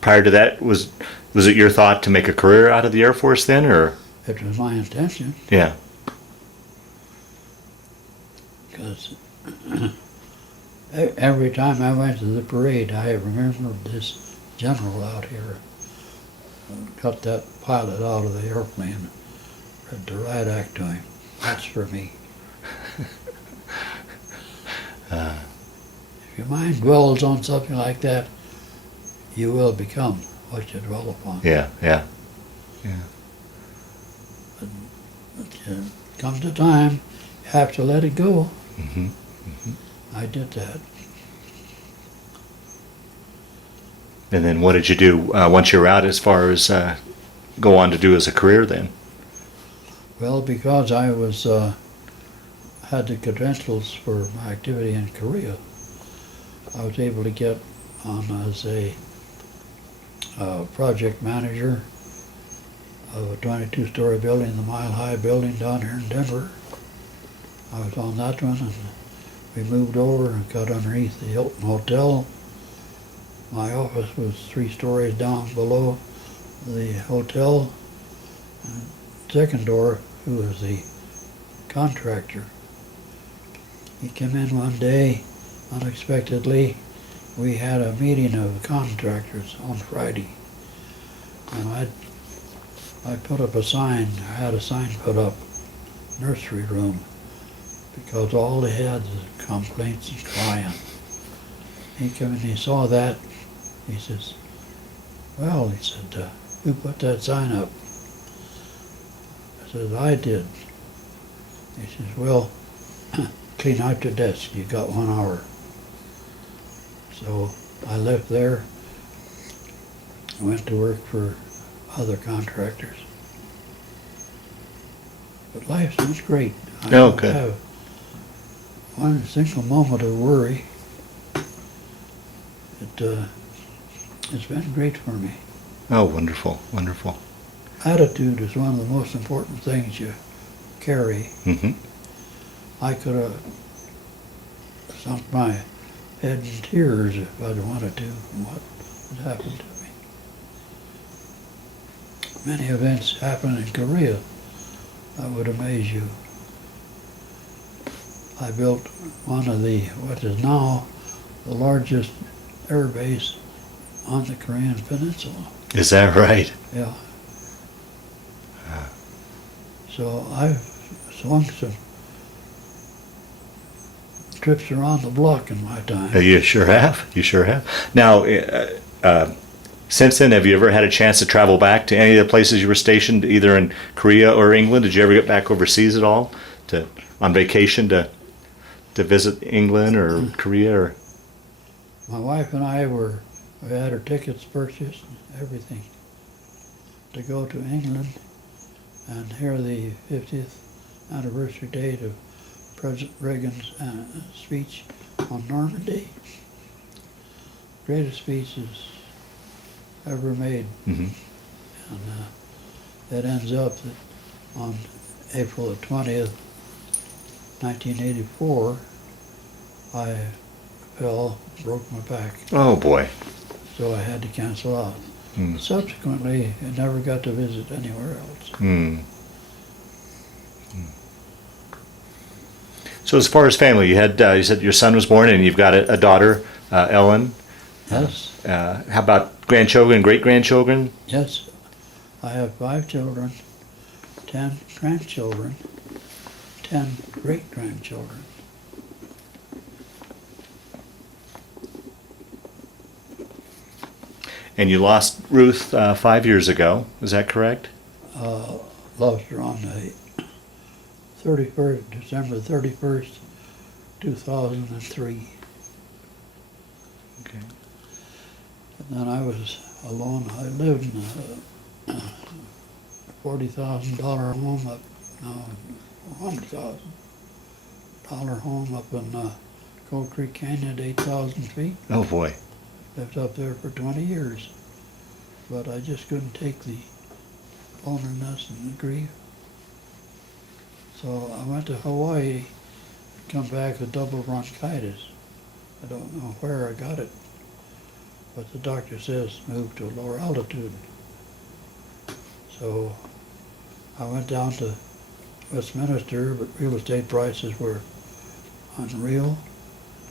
prior to that? Was it your thought to make a career out of the Air Force then, or? It was my intention, Yeah. because every time I went to the parade, I remembered this general out here got that pilot out of the airplane, read the riot act to him. That's for me. If your mind dwells on something like that, you will become what you dwell upon. Yeah. But comes a time, you have to let it go. Mm-hmm. I did that. And then what did you do once you were out, as far as go on to do as a career then? Well, because I was had the credentials for my activity in Korea, I was able to get on as a project manager of a 22-story building, the Mile High building down here in Denver. I was on that one, and we moved over and got underneath the Hilton Hotel. My office was 3 stories down below the hotel. And second door, who was the contractor, he came in one day unexpectedly. We had a meeting of contractors on Friday, and I put up a sign. I had a sign put up, nursery room, because all they had was complaints and crying. He came in, he saw that. He says, well, he said, who put that sign up? I said, I did. He says, well, clean out your desk. You got 1 hour. So I left there, went to work for other contractors. But life was great. I don't have one single moment of worry. It's been great for me. Oh, wonderful, wonderful. Attitude is one of the most important things you carry. Mm-hmm. I could have sunk my head in tears if I'd wanted to from what had happened to me. Many events happened in Korea that would amaze you. I built one of what is now the largest air base on the Korean Peninsula. Is that right? Yeah. So I've swung some trips around the block in my time. You sure have. You sure have. Now, Since then, have you ever had a chance to travel back to any of the places you were stationed, either in Korea or England? Did you ever get back overseas at all, on vacation to visit England or Korea? Or My wife and we had our tickets purchased and everything to go to England and hear the 50th anniversary date of President Reagan's speech on Normandy. Greatest speeches ever made. Mhm. And it ends up that on April the 20th, 1984, I fell, broke my back, Oh boy. so I had to cancel out. Hmm. Subsequently, I never got to visit anywhere else. Hmm. So as far as family, you said your son was born, and you've got a daughter, Ellen. Yes, How about grandchildren, great grandchildren? yes. I have 5 children, 10 grandchildren, 10 great grandchildren. And you lost Ruth 5 years ago. Is that correct? Lost her on the 31st, December 31st, 2003. Okay. And then I was alone. I lived in a $40,000 home up, no, $100,000 home up in Cold Creek Canyon at 8,000 feet. Oh boy. Lived up there for 20 years. But I just couldn't take the loneliness and the grief. So I went to Hawaii, come back with double bronchitis. I don't know where I got it, but the doctor says move to a lower altitude. So I went down to Westminster, but real estate prices were unreal.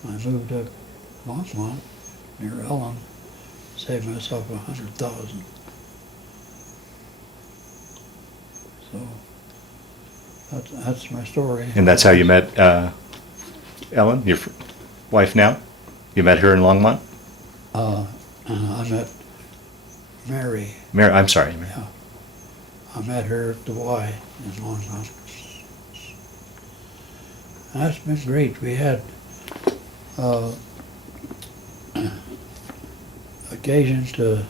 I moved up Longmont near Ellen, saved myself $100,000. So that's my story. And that's how you met Ellen, your wife now? You met her in Longmont? I met Mary. Mary, I'm sorry. Mary. Yeah. I met her at the Y in Longmont. And that's been great. We had occasion to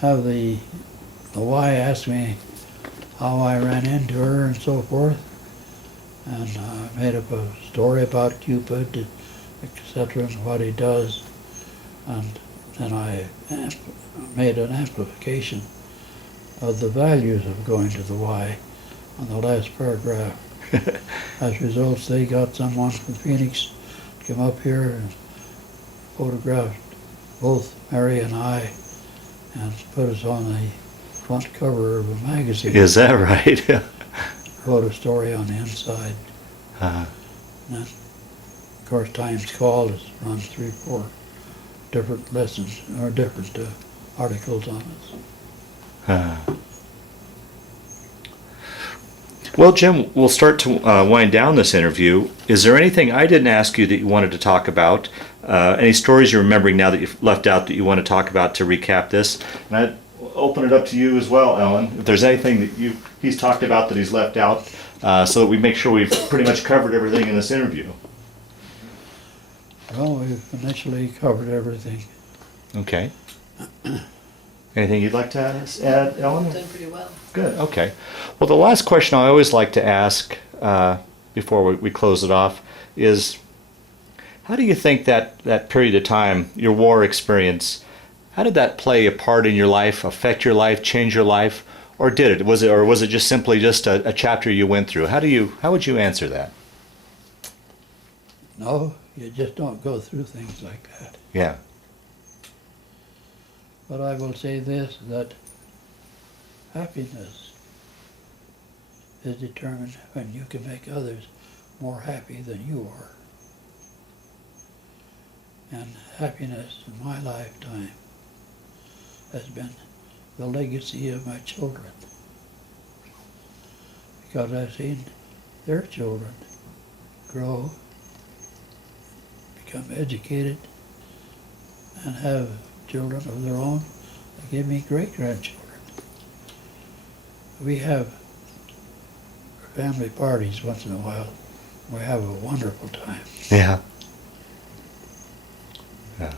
have the Y ask me how I ran into her and so forth. And I made up a story about Cupid, etc., and what he does. And then I made an amplification of the values of going to the Y on the last paragraph. As results, they got someone from Phoenix to come up here and photograph both Mary and I and put us on the front cover of a magazine. Is that right? Wrote a story on the inside. uh, And then, of course, Times Call has run 3-4 different lessons or different articles on us. Well, Jim, we'll start to wind down this interview. Is there anything I didn't ask you that you wanted to talk about? Any stories you're remembering now that you've left out that you want to talk about to recap this? And I'd open it up to you as well, Ellen. If there's anything that he's talked about that he's left out, so that we make sure we've pretty much covered everything in this interview. Well, we've initially covered everything. Okay. Anything you'd like to add, Ellen? You've done pretty well. Good, okay. Well, the last question I always like to ask before we close it off is, how do you think that period of time, your war experience, how did that play a part in your life, affect your life, change your life, or did it? Was it just simply just a chapter you went through? How would you answer that? No, you just don't go through things like that. Yeah. But I will say this, that happiness is determined when you can make others more happy than you are. And happiness in my lifetime has been the legacy of my children. Because I've seen their children grow, become educated, and have children of their own, They give me great-grandchildren. We have family parties once in a while. We have a wonderful time. Yeah. Yeah.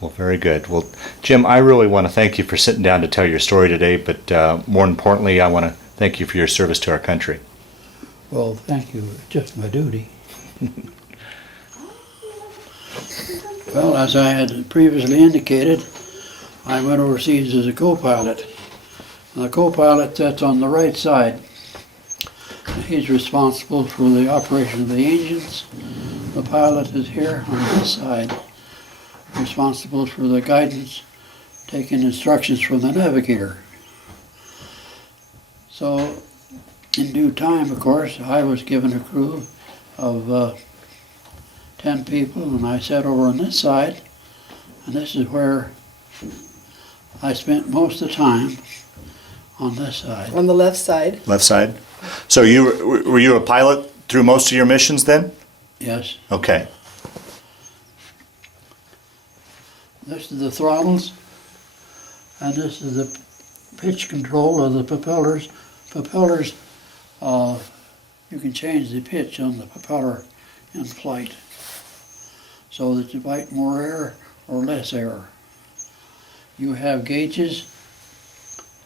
Well, very good. Well, Jim, I really want to thank you for sitting down to tell your story today, but more importantly, I want to thank you for your service to our country. Well, thank you. It's just my duty. Well, as I had previously indicated, I went overseas as a co-pilot. And the co-pilot sits on the right side. He's responsible for the operation of the engines. The pilot is here on this side, responsible for the guidance, taking instructions from the navigator. So, in due time, of course, I was given a crew of 10 people, and I sat over on this side, and this is where I spent most of the time, on this side. On the left side. Left side. So were you a pilot through most of your missions then? Yes. Okay. This is the throttles, and this is the pitch control of the propellers. Propellers, you can change the pitch on the propeller in flight so that you bite more air or less air. You have gauges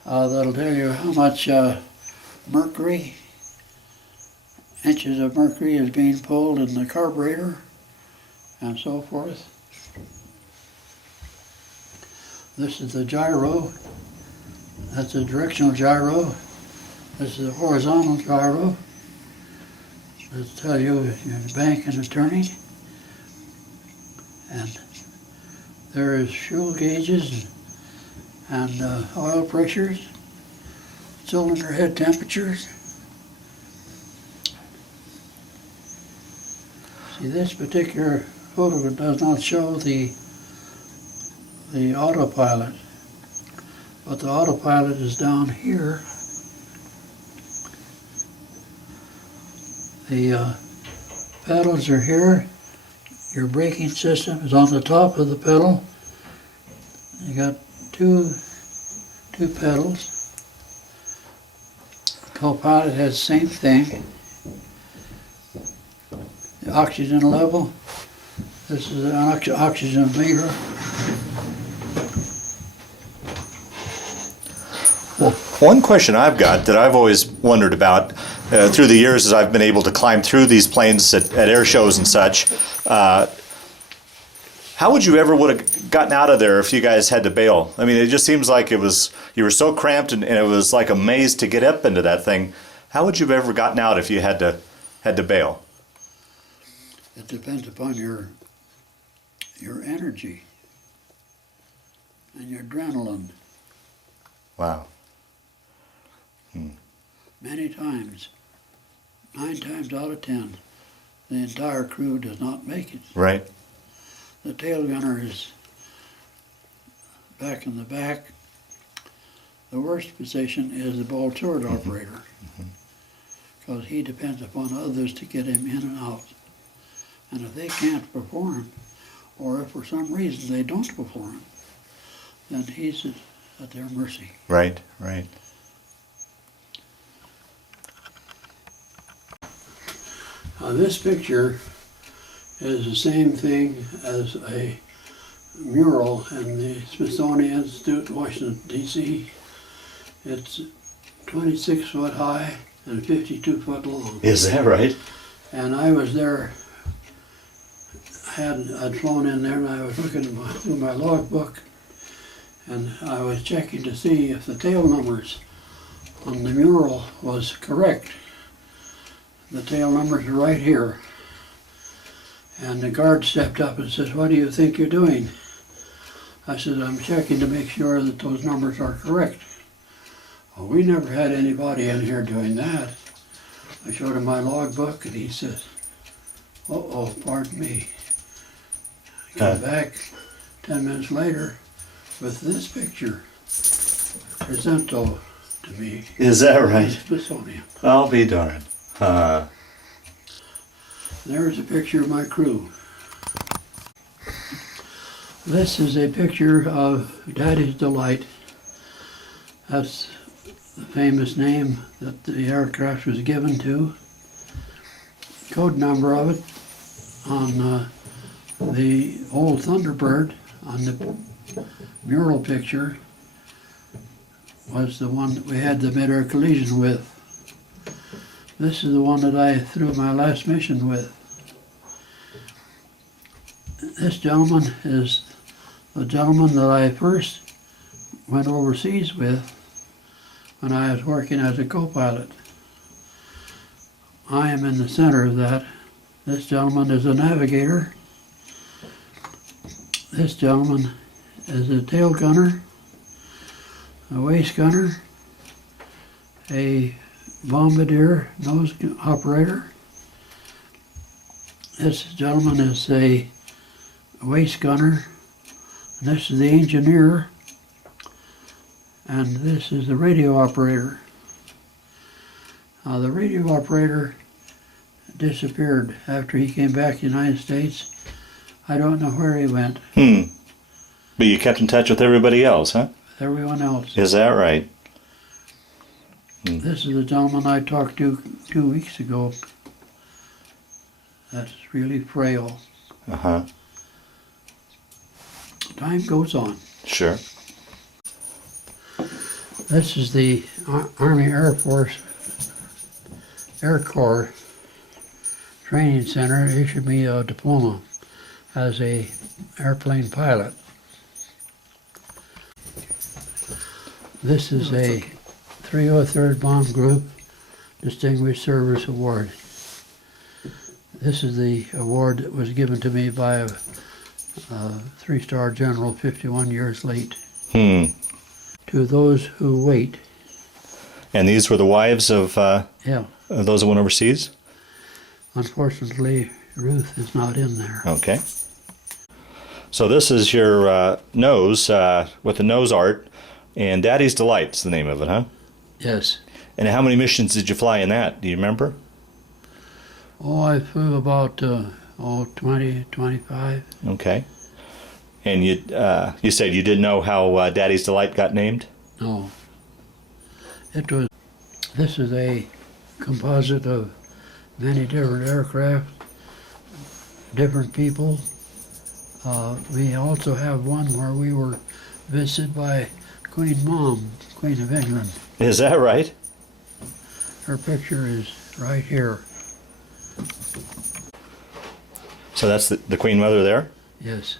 that'll tell you how much mercury, inches of mercury is being pulled in the carburetor, and so forth. This is the gyro. That's a directional gyro. This is a horizontal gyro. It'll tell you your banking and turning. And there is fuel gauges and oil pressures, cylinder head temperatures. See, this particular photo does not show the autopilot, but the autopilot is down here. The pedals are here. Your braking system is on the top of the pedal. You got two pedals. Co-pilot has the same thing. The oxygen level. This is an oxygen meter. Well, one question I've got that I've always wondered about through the years as I've been able to climb through these planes at air shows and such, how would you ever would have gotten out of there if you guys had to bail? I mean, it just seems like you were so cramped and it was like a maze to get up into that thing. How would you have ever gotten out if you had to bail? It depends upon your energy and your adrenaline. Wow. Many times, 9 times out of 10, the entire crew does not make it. Right. The tail gunner is back in the back. The worst position is the ball turret operator, because he depends upon others to get him in and out. And if they can't perform, or if for some reason they don't perform, then he's at their mercy. Right, right. This picture is the same thing as a mural in the Smithsonian Institute, Washington, D.C. It's 26 foot high and 52 foot long. Is that right? And I was there, I'd flown in there and I was looking through my logbook, and I was checking to see if the tail numbers on the mural was correct. The tail numbers are right here. And the guard stepped up and says, "What do you think you're doing?" I said, "I'm checking to make sure that those numbers are correct." "Well, we never had anybody in here doing that." I showed him my logbook and he says, "Uh-oh, pardon me." I came back 10 minutes later with this picture, presento to me. Is that right? Smithsonian. I'll be darned. There's a picture of my crew. This is a picture of Daddy's Delight. That's the famous name that the aircraft was given to. Code number of it on the old Thunderbird on the mural picture was the one that we had the mid-air collision with. This is the one that I threw my last mission with. This gentleman is the gentleman that I first went overseas with when I was working as a co-pilot. I am in the center of that. This gentleman is a navigator. This gentleman is a tail gunner, a waist gunner, a bombardier nose operator. This gentleman is a waist gunner. And this is the engineer. And this is the radio operator. The radio operator disappeared after he came back to the United States. I don't know where he went. But you kept in touch with everybody else, huh? With everyone else. Is that right? This is the gentleman I talked to 2 weeks ago. That's really frail. Uh-huh. Time goes on. Sure. This is the Army Air Force Air Corps Training Center. Issued me a diploma as a airplane pilot. This is a 303rd Bomb Group Distinguished Service Award. This is the award that was given to me by a three-star general 51 years late. To those who wait. And these were the wives of Yeah. those that went overseas? Unfortunately, Ruth is not in there. Okay. So this is your nose with the nose art, and Daddy's Delight's the name of it, huh? Yes. And how many missions did you fly in that? Do you remember? Oh, I flew about 20, 25. Okay. And you said you didn't know how Daddy's Delight got named? No. This is a composite of many different aircraft, different people. We also have one where we were visited by Queen Mom, Queen of England. Is that right? Her picture is right here. So that's the Queen Mother there? Yes.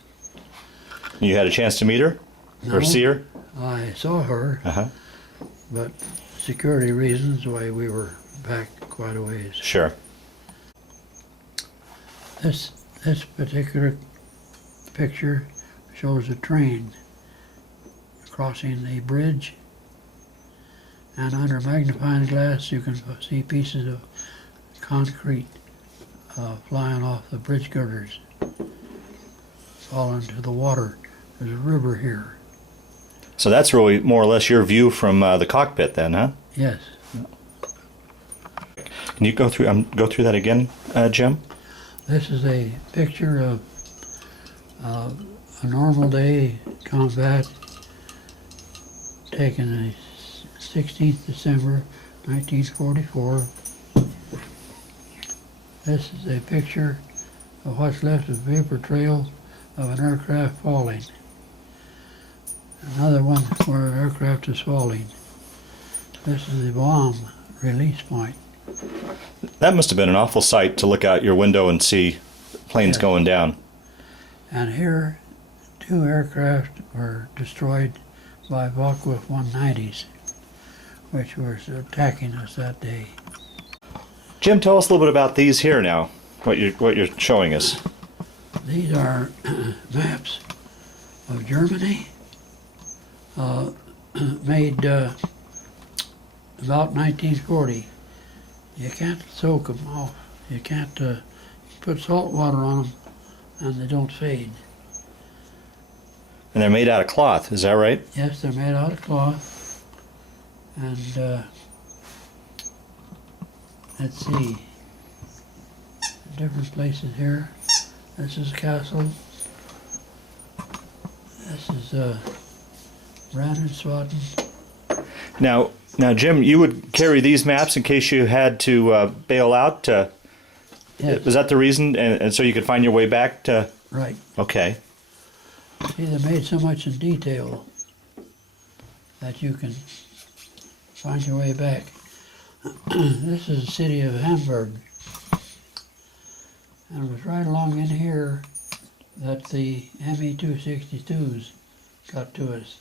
You had a chance to meet her? Or No. see her? I saw her, Uh-huh. but security reasons why we were back quite a ways. Sure. This particular picture shows a train crossing the bridge, and under magnifying glass you can see pieces of concrete flying off the bridge girders, fall into the water. There's a river here. So that's really more or less your view from the cockpit then, huh? Yes. Can you go through that again, Jim? This is a picture of a normal day combat taken the 16th December 1944. This is a picture of what's left of vapor trail of an aircraft falling. Another one where an aircraft is falling. This is the bomb release point. That must have been an awful sight to look out your window and see planes Yes. going down. And here, 2 aircraft were destroyed by Focke-Wulf 190s, which were attacking us that day. Jim, tell us a little bit about these here now, what you're showing us. These are maps of Germany, made about 1940. You can't soak them off. You can't put salt water on them, and they don't fade. And they're made out of cloth, is that right? Yes, they're made out of cloth. And let's see, different places here. This is a castle. This is Brandon Swadden. Now, Jim, you would carry these maps in case you had to bail out. Yes, Was that the reason? And so you could find your way back to? right. Okay. See, they made so much in detail that you can find your way back. This is the city of Hamburg. And it was right along in here that the ME-262s got to us.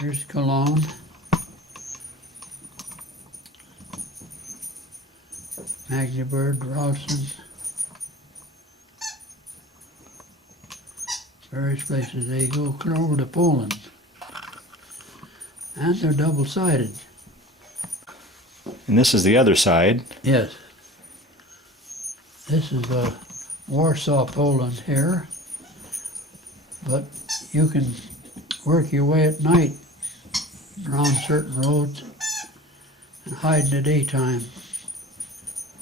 Here's Cologne. Magdeburg, Rawson. Various places. They go clear over to Poland. And they're double-sided. And this is the other side. Yes. This is Warsaw, Poland here. But you can work your way at night around certain roads and hide in the daytime.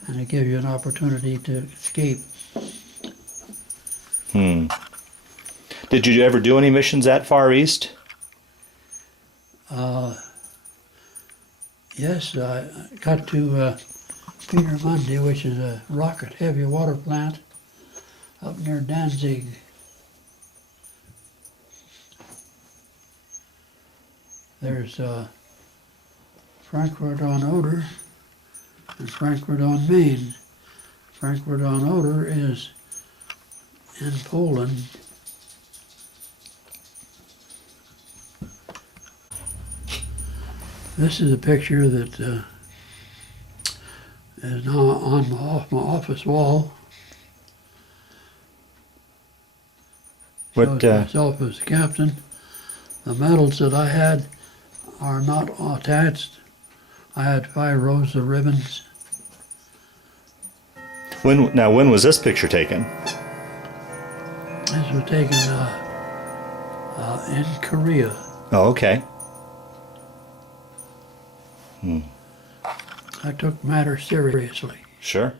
And it gives you an opportunity to escape. Did you ever do any missions that far east? Yes, I got to Peter Mundy, which is a rocket heavy water plant up near Danzig. There's Frankfurt on Oder and Frankfurt on Main. Frankfurt on Oder is in Poland. This is a picture that is now off my office wall. What? Shows myself as captain. The medals that I had are not attached. I had 5 rows of ribbons. When was this picture taken? This was taken in Korea. Oh, okay. I took matters seriously. Sure.